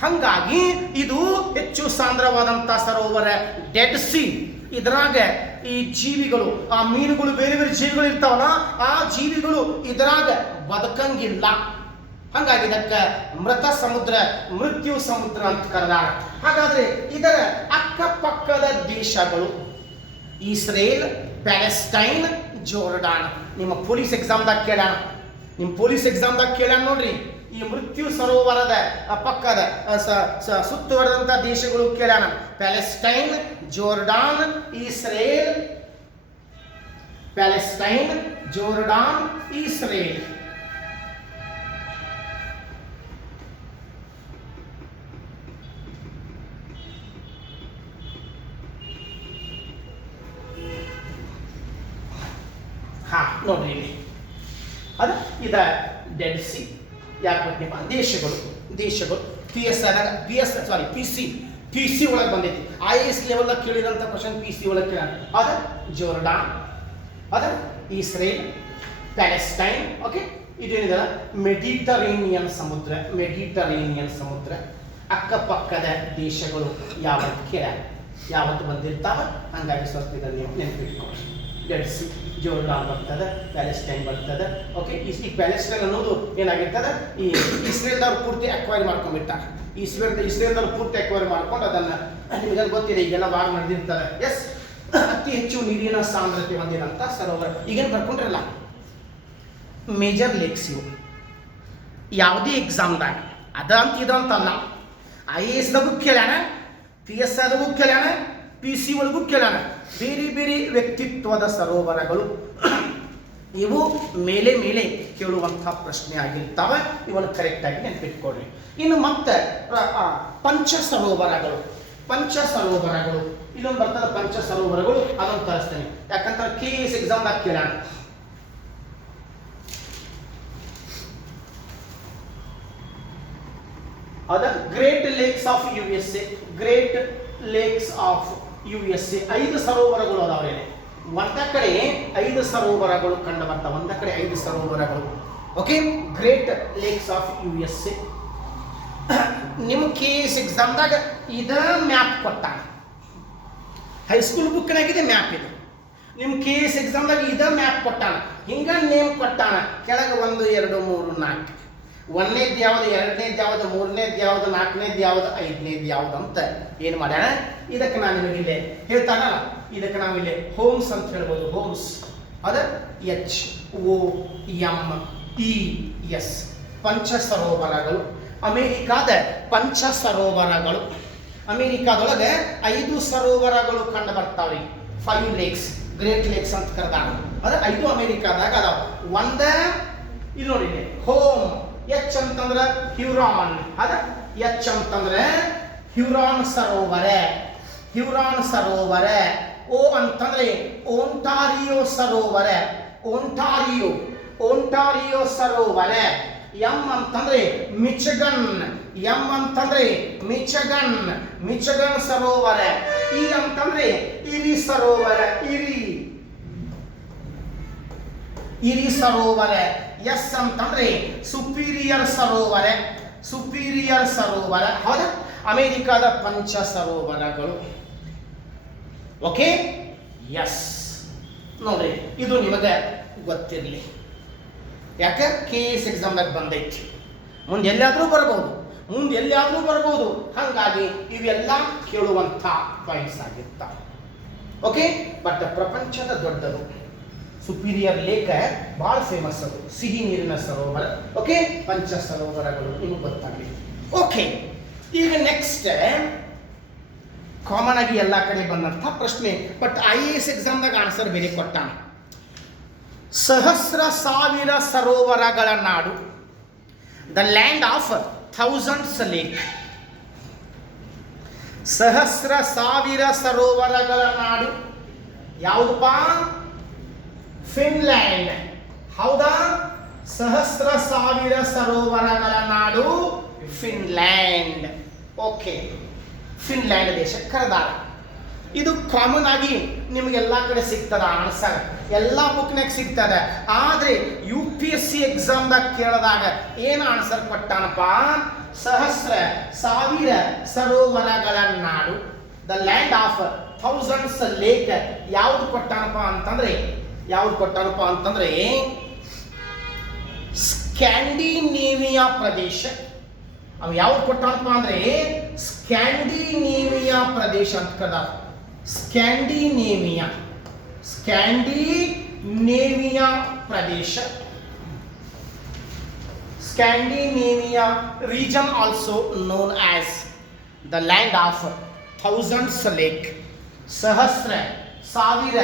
ಹಂಗಾಗಿ ಇದು ಹೆಚ್ಚು ಸಾಂದ್ರವಾದಂಥ ಸರೋವರ, ಡೆಡ್ ಸಿ. ಇದರಾಗ ಈ ಜೀವಿಗಳು, ಆ ಮೀನುಗಳು, ಬೇರೆ ಬೇರೆ ಜೀವಿಗಳು ಇರ್ತಾವಲ್ಲ, ಆ ಜೀವಿಗಳು ಇದರಾಗ ಬದುಕಂಗಿಲ್ಲ. ಹಾಗಾಗಿ ಇದಕ್ಕೆ ಮೃತ ಸಮುದ್ರ, ಮೃತ್ಯು ಸಮುದ್ರ ಅಂತ ಕರೆದಾರ. ಹಾಗಾದ್ರೆ ಇದರ ಅಕ್ಕಪಕ್ಕದ ದೇಶಗಳು ಇಸ್ರೇಲ್, ಪ್ಯಾಲೆಸ್ಟೈನ್, ಜೋರ್ಡಾನ್. ನಿಮ್ಮ ಪೊಲೀಸ್ ಎಕ್ಸಾಮ್ದಾಗ ಕೇಳ್ಯಾನ ನೋಡ್ರಿ. ಈ ಮೃತ್ಯು ಸರೋವರದ ಪಕ್ಕದ ಸುತ್ತುವರೆದಂತ ದೇಶಗಳು ಕೇಳ್ಯಾನ. Palestine, Jordan, Israel. Palestine, Jordan, Israel. ನೋಡ್ರಿ ಇಲ್ಲಿ ಅದ ಇದ ಡೆಡ್ ಸಿ. ಯಾಕೆ ಗೊತ್ತಿಪ್ಪ? ದೇಶಗಳು ಪಿ ಸಿ ಒಳಗೆ ಬಂದೈತಿ. IAS ಲೆವೆಲ್ ಕೇಳಿದಂಥ ಕ್ವಶನ್ ಪಿ ಸಿ ಒಳಗೆ ಕೇಳ. ಅದ ಜೋರ್ಡಾನ್, ಅದ ಇಸ್ರೇಲ್, ಪ್ಯಾಲೆಸ್ಟೈನ್. ಓಕೆ, ಇದೇನಿದಲ್ಲ ಮೆಡಿಟರೇನಿಯನ್ ಸಮುದ್ರ. ಅಕ್ಕಪಕ್ಕದ ದೇಶಗಳು ಯಾವತ್ತು ಬಂದಿರ್ತಾವ. ಹಂಗಾಗಿ ಸ್ವಲ್ಪ ಇದನ್ನು ನೀವು ನೆನಪಿಟ್ಕೊಳ್ಳಿ. ಡೆಡ್ ಸಿ, ಜೋರ್ಡಾನ್ ಬರ್ತದೆ, ಪ್ಯಾಲೆಸ್ಟೈನ್ ಬರ್ತದೆ. ಓಕೆ, ಈ ಪ್ಯಾಲೆಸ್ಟೈನ್ ಅನ್ನೋದು ಏನಾಗಿರ್ತದೆ, ಈ ಇಸ್ರೇಲ್ದವ್ರು ಪೂರ್ತಿ ಅಕ್ವೈರ್ ಮಾಡ್ಕೊಂಡ್ಬಿಟ್ಟಾರೆ. ಇಸ್ರೇಲ್ದವ್ರು ಪೂರ್ತಿ ಅಕ್ವೈರ್ ಮಾಡ್ಕೊಂಡು ಅದನ್ನು, ನಿಮಗೆಲ್ಲ ಗೊತ್ತಿದೆ, ಈಗೆಲ್ಲ ವಾರ್ ನಡೆದಿರ್ತದೆ. ಎಸ್, ಅತಿ ಹೆಚ್ಚು ನೀರಿನ ಸಾಂದ್ರತೆ ಹೊಂದಿದಂಥ ಸರೋವರ. ಈಗೇನು ಬರ್ಕೊಂಡ್ರಲ್ಲ, ಮೇಜರ್ ಲೇಕ್ಸ್ ಇವು. ಯಾವುದೇ ಎಕ್ಸಾಮ್ದಾಗ ಅದಂತ ಇದಂತಲ್ಲ. IASದಾಗೂ ಕೇಳ್ಯಾನ, PSದಾಗೂ ಕೇಳ್ಯಾನ, PC ಒಳಗೂ ಕೇಳ್ಯಾನ. ಬೇರೆ ಬೇರೆ ವ್ಯಕ್ತಿತ್ವದ ಸರೋವರಗಳು ಇವು ಮೇಲೆ ಕೇಳುವಂತಹ ಪ್ರಶ್ನೆ ಆಗಿರ್ತಾವೆ. ಇವನ್ನು ಕರೆಕ್ಟಾಗಿ ನೆನಪಿಟ್ಕೊಳ್ರಿ. ಇನ್ನು ಮತ್ತೆ ಪಂಚ ಸರೋವರಗಳು. ಇಲ್ಲೊಂದು ಬರ್ತದೆ ಪಂಚ ಸರೋವರಗಳು. ಅದನ್ನು ತರಿಸ್ತೇನೆ, ಯಾಕಂದ್ರೆ KS ಎಕ್ಸಾಮ್ದಾಗ ಕೇಳ್ಯಾನ. ಅದ ಗ್ರೇಟ್ ಲೇಕ್ಸ್ ಆಫ್ USA. 5 ಸರೋವರಗಳು ಅದಾವ್ರೆ. ಒಂದ ಕಡೆ 5 ಸರೋವರಗಳು ಕಂಡು ಬರ್ತಾವ. Okay, great lakes of USA. ನಿಮ್ಮ KS ಎಕ್ಸಾಮ್ದಾಗ ಇದ ಮ್ಯಾಪ್ ಕೊಟ್ಟಾನ. ಹೈಸ್ಕೂಲ್ ಬುಕ್ನಾಗಿದೆ ಮ್ಯಾಪ್ ಇದು. ನಿಮ್ಮ KS ಎಕ್ಸಾಮ್ದಾಗ ಇದ ಮ್ಯಾಪ್ ಕೊಟ್ಟಾನ. ಹಿಂಗ ನೇಮ್ ಕೊಟ್ಟಾನ. ಕೆಳಗೆ 1 2 3 4. ಒಂದನೇದು ಯಾವುದು, ಎರಡನೇದು ಯಾವುದು, ಮೂರನೇದು ಯಾವುದು, ನಾಲ್ಕನೇದು ಯಾವುದು, ಐದನೇದು ಯಾವುದು ಅಂತ ಏನು ಮಾಡ್ಯಾನ. ಇದಕ್ಕೆ ನಾನು ನಿಮಗೆ ಇಲ್ಲಿ ಹೇಳ್ತಾನ, ಇದಕ್ಕೆ ನಾವು ಇಲ್ಲಿ ಹೋಮ್ಸ್ ಅಂತ ಹೇಳ್ಬೋದು. ಹೋಮ್ಸ್ ಅದ HOMES ಪಂಚ ಸರೋವರಗಳು. ಅಮೇರಿಕಾದ ಪಂಚ ಸರೋವರಗಳು. ಅಮೇರಿಕಾದೊಳಗೆ 5 ಸರೋವರಗಳು ಕಂಡು ಬರ್ತಾವ್ರಿ. 5 ಲೇಕ್ಸ್, ಗ್ರೇಟ್ ಲೇಕ್ಸ್ ಅಂತ ಕರೆದಾರ. ಅದ 5 ಅಮೇರಿಕಾದಾಗ ಅದಾವ. ಒಂದ ಇದು ನೋಡಿ ಹೋಮ್. H ಅಂತಂದ್ರೆ ಹ್ಯೂರಾನ್. ಅದ H ಅಂತಂದ್ರೆ ಹ್ಯೂರಾನ್ ಸರೋವರ. ಹ್ಯೂರಾನ್ ಸರೋವರ. O ಅಂತಂದ್ರೆ ಓಂಟಾರಿಯೋ ಸರೋವರ. ಓಂಟಾರಿಯೋ, ಓಂಟಾರಿಯೋ ಸರೋವರ. M ಅಂತಂದ್ರೆ ಮಿಚಿಗನ್. M ಅಂತಂದ್ರೆ ಮಿಚಿಗನ್, ಮಿಚಿಗನ್ ಸರೋವರ. E ಅಂತಂದ್ರೆ ಇರಿ ಸರೋವರ. ಇರಿ, ಇರಿ ಸರೋವರ. S ಅಂತಂದ್ರೆ ಸುಪೀರಿಯರ್ ಸರೋವರ. ಸುಪೀರಿಯರ್ ಸರೋವರ. ಹೌದಾ? ಅಮೇರಿಕಾದ ಪಂಚ ಸರೋವರಗಳು. Okay, yes. ನೋಡ್ರಿ, ಇದು ನಿಮಗೆ ಗೊತ್ತಿರಲಿ. ಯಾಕೆ KS ಎಕ್ಸಾಮ್ದಾಗ ಬಂದೈತಿ. ಮುಂದೆ ಎಲ್ಲಿಯಾದರೂ ಬರ್ಬೋದು, ಮುಂದೆ ಎಲ್ಲಿಯಾದರೂ ಬರ್ಬೋದು. ಹಾಗಾಗಿ ಇವೆಲ್ಲ ಕೇಳುವಂಥ ಪಾಯಿಂಟ್ಸ್ ಆಗಿರ್ತಾವೆ. ಓಕೆ, ಬಟ್ ಪ್ರಪಂಚದ ದೊಡ್ಡದು ಸುಪೀರಿಯರ್ ಲೇಕ್ ಭಾಳ ಫೇಮಸ್. ಅದು ಸಿಹಿ ನೀರಿನ ಸರೋವರ. ಓಕೆ, ಪಂಚ ಸರೋವರಗಳು ನಿಮಗೆ ಗೊತ್ತಾಗಲಿ. ಓಕೆ, ಈಗ ನೆಕ್ಸ್ಟ್ ಕಾಮನ್ ಆಗಿ ಎಲ್ಲ ಕಡೆ ಬಂದಂಥ ಪ್ರಶ್ನೆ, ಬಟ್ IAS ಎಕ್ಸಾಮ್ದಾಗ ಆನ್ಸರ್ ಬೇರೆ ಕೊಟ್ಟಾನ. ಸಹಸ್ರ ಸಾವಿರ ಸರೋವರಗಳ ನಾಡು, the land of thousands lake. ಸಹಸ್ರ ಸಾವಿರ ಸರೋವರಗಳ ನಾಡು ಯಾವುದಪ್ಪ? ಫಿನ್ಲ್ಯಾಂಡ್. ಹೌದಾ? ಸಹಸ್ರ ಸಾವಿರ ಸರೋವರಗಳ ನಾಡು ಫಿನ್ಲ್ಯಾಂಡ್. ಓಕೆ, ಫಿನ್ಲ್ಯಾಂಡ್ ದೇಶ ಕರೆದಾರ. ಇದು ಕಾಮನ್ ಆಗಿ ನಿಮಗೆಲ್ಲ ಕಡೆ ಸಿಗ್ತದ ಆನ್ಸರ್, ಎಲ್ಲ ಬುಕ್ನಾಗ ಸಿಗ್ತದೆ. ಆದರೆ UPSC ಎಕ್ಸಾಮ್ದಾಗ ಕೇಳಿದಾಗ ಏನು ಆನ್ಸರ್ ಕೊಟ್ಟಾನಪ್ಪ? ಸಹಸ್ರ ಸಾವಿರ ಸರೋವರಗಳ ನಾಡು, the land of thousands lake. ಯಾವುದು ಕೊಟ್ಟಾನಪ್ಪ ಅಂತಂದ್ರೆ, ಯಾವುದು ಕೊಟ್ಟಾನಪ್ಪ ಅಂತಂದ್ರೆ ಸ್ಕ್ಯಾಂಡಿನೇವಿಯಾ ಪ್ರದೇಶ. ಅವು ಯಾವ್ದು ಕೊಟ್ಟಾನಪ್ಪ ಅಂದ್ರೆ ಸ್ಕ್ಯಾಂಡಿನೇವಿಯಾ ಪ್ರದೇಶ ಅಂತ ಕರೆದಾರ. Scandinavia, Scandinavia Pradesh. Scandinavia region also known as the land of thousands lake. ಸಹಸ್ರ ಸಾವಿರ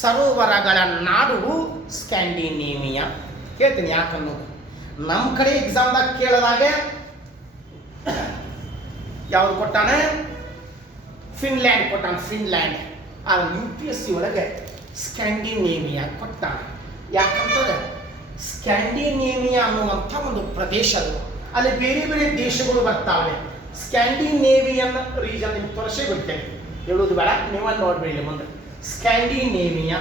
ಸರೋವರಗಳ ನಾಡು ಸ್ಕ್ಯಾಂಡಿನೇವಿಯಾ. ಕೇಳ್ತೀನಿ ಯಾಕನ್ನೋದು. ನಮ್ಮ ಕಡೆ ಎಕ್ಸಾಮ್ದಾಗ ಕೇಳಿದಾಗ ಯಾವ್ದು ಕೊಟ್ಟಾನೆ? ಫಿನ್ಲ್ಯಾಂಡ್ ಕೊಟ್ಟಾನ. ಫಿನ್ಲ್ಯಾಂಡ್. ಆ UPSC ಒಳಗೆ ಸ್ಕ್ಯಾಂಡಿನೇವಿಯಾ ಕೊಟ್ಟಾನ. ಯಾಕಂತಂದ್ರೆ ಸ್ಕ್ಯಾಂಡಿನೇವಿಯಾ ಅನ್ನುವಂಥ ಒಂದು ಪ್ರದೇಶ ಅದು. ಅಲ್ಲಿ ಬೇರೆ ಬೇರೆ ದೇಶಗಳು ಬರ್ತಾವೆ. ಸ್ಕ್ಯಾಂಡಿನೇವಿಯನ್ ರೀಜನ್ ನಿಮ್ಗೆ ತೋರಿಸೇ ಬಿಡ್ತೇನೆ, ಹೇಳೋದು ಬೇಡ, ನೀವಲ್ಲಿ ನೋಡ್ಬೇಡಿ ಮುಂದೆ. Scandinavia,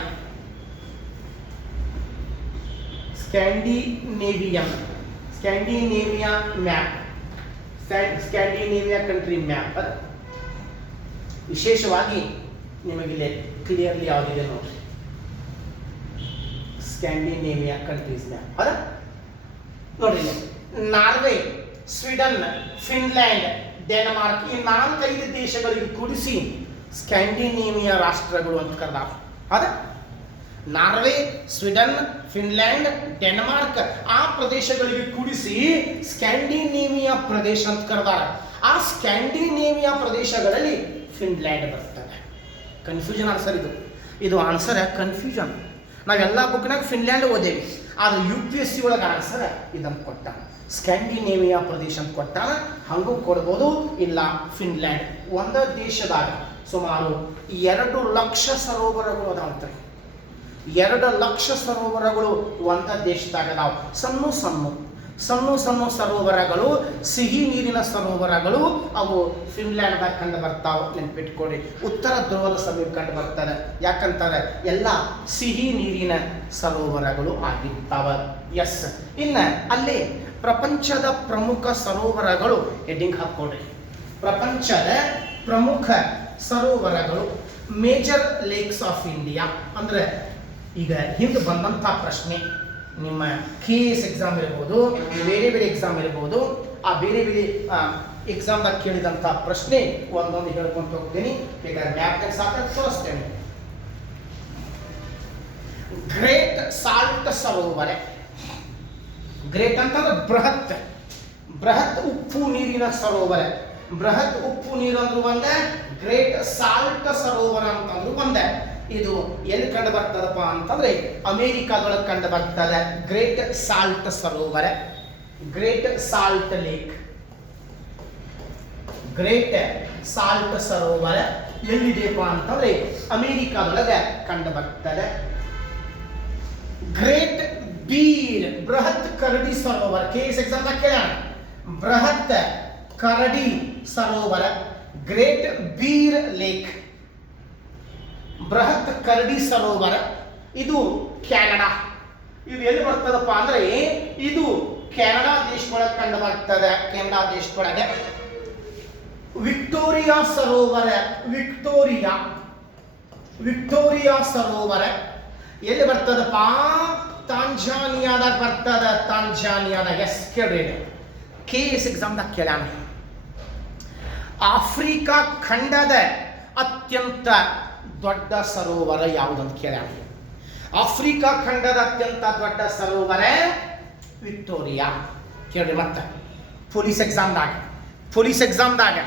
Scandinavian, Scandinavia map, Scandinavia country map. ವಿಶೇಷವಾಗಿ ನಿಮಗಿಲ್ಲಿ ಕ್ಲಿಯರ್ಲಿ ಯಾವುದಿದೆ ನೋಡ್ರಿ, ಸ್ಕ್ಯಾಂಡಿನೇವಿಯಾ ಕಂಟ್ರೀಸ್ ಮ್ಯಾಪ್. ಅದ ನೋಡ್ರಿ, ನಾರ್ವೆ, ಸ್ವೀಡನ್, ಫಿನ್ಲ್ಯಾಂಡ್, ಡೆನ್ಮಾರ್ಕ್, ಈ 4-5 ದೇಶಗಳಿಗೆ ಕೂಡಿಸಿ ಸ್ಕ್ಯಾಂಡಿನೇವಿಯಾ ರಾಷ್ಟ್ರಗಳು ಅಂತ ಕರೆದಾರ. ಅದ ನಾರ್ವೆ, ಸ್ವೀಡನ್, ಫಿನ್ಲ್ಯಾಂಡ್, ಡೆನ್ಮಾರ್ಕ್ ಆ ಪ್ರದೇಶಗಳಿಗೆ ಕೂಡಿಸಿ ಸ್ಕ್ಯಾಂಡಿನೇವಿಯಾ ಪ್ರದೇಶ ಅಂತ ಕರೆದಾರ. ಆ ಸ್ಕ್ಯಾಂಡಿನೇವಿಯಾ ಪ್ರದೇಶಗಳಲ್ಲಿ ಫಿನ್ಲ್ಯಾಂಡ್ ಬರ್ತದೆ. ಕನ್ಫ್ಯೂಷನ್ ಆನ್ಸರ್ ಇದು. ಇದು ಆನ್ಸರ್ ಕನ್ಫ್ಯೂಷನ್. ನಾವೆಲ್ಲ ಬುಕ್ನಾಗ ಫಿನ್ಲ್ಯಾಂಡ್ ಓದೇವಿ, ಆದರೆ UPSC ಒಳಗೆ ಆನ್ಸರ್ ಇದನ್ನು ಕೊಟ್ಟಾನ. ಸ್ಕ್ಯಾಂಡಿನೇವಿಯಾ ಪ್ರದೇಶ ಅಂತ ಕೊಟ್ಟಾನ. ಹಂಗೂ ಕೊಡ್ಬೋದು, ಇಲ್ಲ ಫಿನ್ಲ್ಯಾಂಡ್. ಒಂದು ದೇಶದಾಗ ಸುಮಾರು 2 ಲಕ್ಷ ಸರೋವರಗಳು ಅದಾವಂತ್ರಿ. 2 ಲಕ್ಷ ಸರೋವರಗಳು ಒಂದು ದೇಶದಾಗ ಅದಾವ. ಸಣ್ಣ ಸಣ್ಣ ಸಣ್ಣ ಸಣ್ಣ ಸರೋವರಗಳು, ಸಿಹಿ ನೀರಿನ ಸರೋವರಗಳು, ಅವು ಫಿನ್ಲ್ಯಾಂಡ್ದಾಗ ಕಂಡು ಬರ್ತಾವೆ. ನೆನ್ಪಿಟ್ಕೊಳ್ಳಿ, ಉತ್ತರ ಧ್ರುವದ ಸಮೀಪ ಕಂಡು ಬರ್ತಾರೆ. ಯಾಕಂತಾರೆ ಎಲ್ಲ ಸಿಹಿ ನೀರಿನ ಸರೋವರಗಳು ಆಗಿರ್ತಾವ. ಎಸ್. ಇನ್ನು ಅಲ್ಲಿ ಪ್ರಪಂಚದ ಪ್ರಮುಖ ಸರೋವರಗಳು ಹೆಡ್ಡಿಂಗ್ ಹಾಕ್ಕೊಡ್ರಿ. ಪ್ರಪಂಚದ ಪ್ರಮುಖ ಸರೋವರಗಳು, ಮೇಜರ್ ಲೇಕ್ಸ್ ಆಫ್ ಇಂಡಿಯಾ. ಅಂದ್ರೆ ಈಗ ಹಿಂದೆ ಬಂದಂಥ ಪ್ರಶ್ನೆ ನಿಮ್ಮ KS ಎಕ್ಸಾಮ್ ಇರ್ಬೋದು, ಬೇರೆ ಬೇರೆ ಎಕ್ಸಾಮ್ ಇರ್ಬೋದು, ಆ ಬೇರೆ ಬೇರೆ ಎಕ್ಸಾಮ್ದಾಗ ಕೇಳಿದಂಥ ಪ್ರಶ್ನೆ ಒಂದೊಂದು ಹೇಳ್ಕೊಂಡು ಹೋಗ್ತೀನಿ. ಬೇಕಾದ್ರೆ ಮ್ಯಾಪ್ನಾಗ ಸಾಕಷ್ಟು ತೋರಿಸ್ತೇನೆ. ಗ್ರೇಟ್ ಸಾಲ್ಟ್ ಸರೋವರ. ಗ್ರೇಟ್ ಅಂತಂದ್ರೆ ಬೃಹತ್, ಬೃಹತ್ ಉಪ್ಪು ನೀರಿನ ಸರೋವರ. ಬೃಹತ್ ಉಪ್ಪು ನೀರು ಅಂದ್ರೂ ಒಂದೇ, ಗ್ರೇಟ್ ಸಾಲ್ಟ್ ಸರೋವರ ಅಂತಂದ್ರೂ ಒಂದೇ. ಇದು ಎಲ್ಲಿ ಕಂಡು ಬರ್ತದಪ್ಪ ಅಂತಂದ್ರೆ ಅಮೆರಿಕಾದೊಳಗೆ ಕಂಡು ಬರ್ತದೆ. ಗ್ರೇಟ್ ಸಾಲ್ಟ್ ಸರೋವರ, great salt lake, great salt ಸರೋವರ ಎಲ್ಲಿದೆಯಪ್ಪ ಅಂತಂದ್ರೆ ಅಮೆರಿಕಾದೊಳಗೆ ಕಂಡು ಬರ್ತದೆ. ಗ್ರೇಟ್ ಬೀರ್, ಬೃಹತ್ ಕರಡಿ ಸರೋವರ. KS ಎಕ್ಸಾಮ್ ಕೇಳೋಣ. ಬೃಹತ್ ಕರಡಿ ಸರೋವರ, ಗ್ರೇಟ್ ಬೀರ್ ಲೇಕ್, ಬೃಹತ್ ಕರಡಿ ಸರೋವರ. ಇದು ಕೆನಡಾ. ಇದು ಎಲ್ಲಿ ಬರ್ತದಪ್ಪ ಅಂದ್ರೆ ಇದು ಕೆನಡಾ ದೇಶದೊಳಗೆ ಕಂಡು ಬರ್ತದೆ. ಕೆನಡಾ ದೇಶದೊಳಗೆ. ವಿಕ್ಟೋರಿಯಾ ಸರೋವರ, ವಿಕ್ಟೋರಿಯಾ, ವಿಕ್ಟೋರಿಯಾ ಸರೋವರ ಎಲ್ಲಿ ಬರ್ತದಪ್ಪ? ತಾಂಜಾನಿಯಾದಾಗ ಬರ್ತದ. ತಾಂಜಾನಿಯಾದಾಗ. ಎಸ್ ಕೇಳ್ರಿ, KS ಎಕ್ಸಾಮ್ದಾಗ ಕೇಳೋಣ. ಆಫ್ರಿಕಾ ಖಂಡದ ಅತ್ಯಂತ ದೊಡ್ಡ ಸರೋವರ ಯಾವುದಂತ ಕೇಳೋಣ. ಆಫ್ರಿಕಾ ಖಂಡದ ಅತ್ಯಂತ ದೊಡ್ಡ ಸರೋವರ ವಿಕ್ಟೋರಿಯಾ. ಕೇಳ್ರಿ. ಮತ್ತೆ ಪೊಲೀಸ್ ಎಕ್ಸಾಮ್ದಾಗ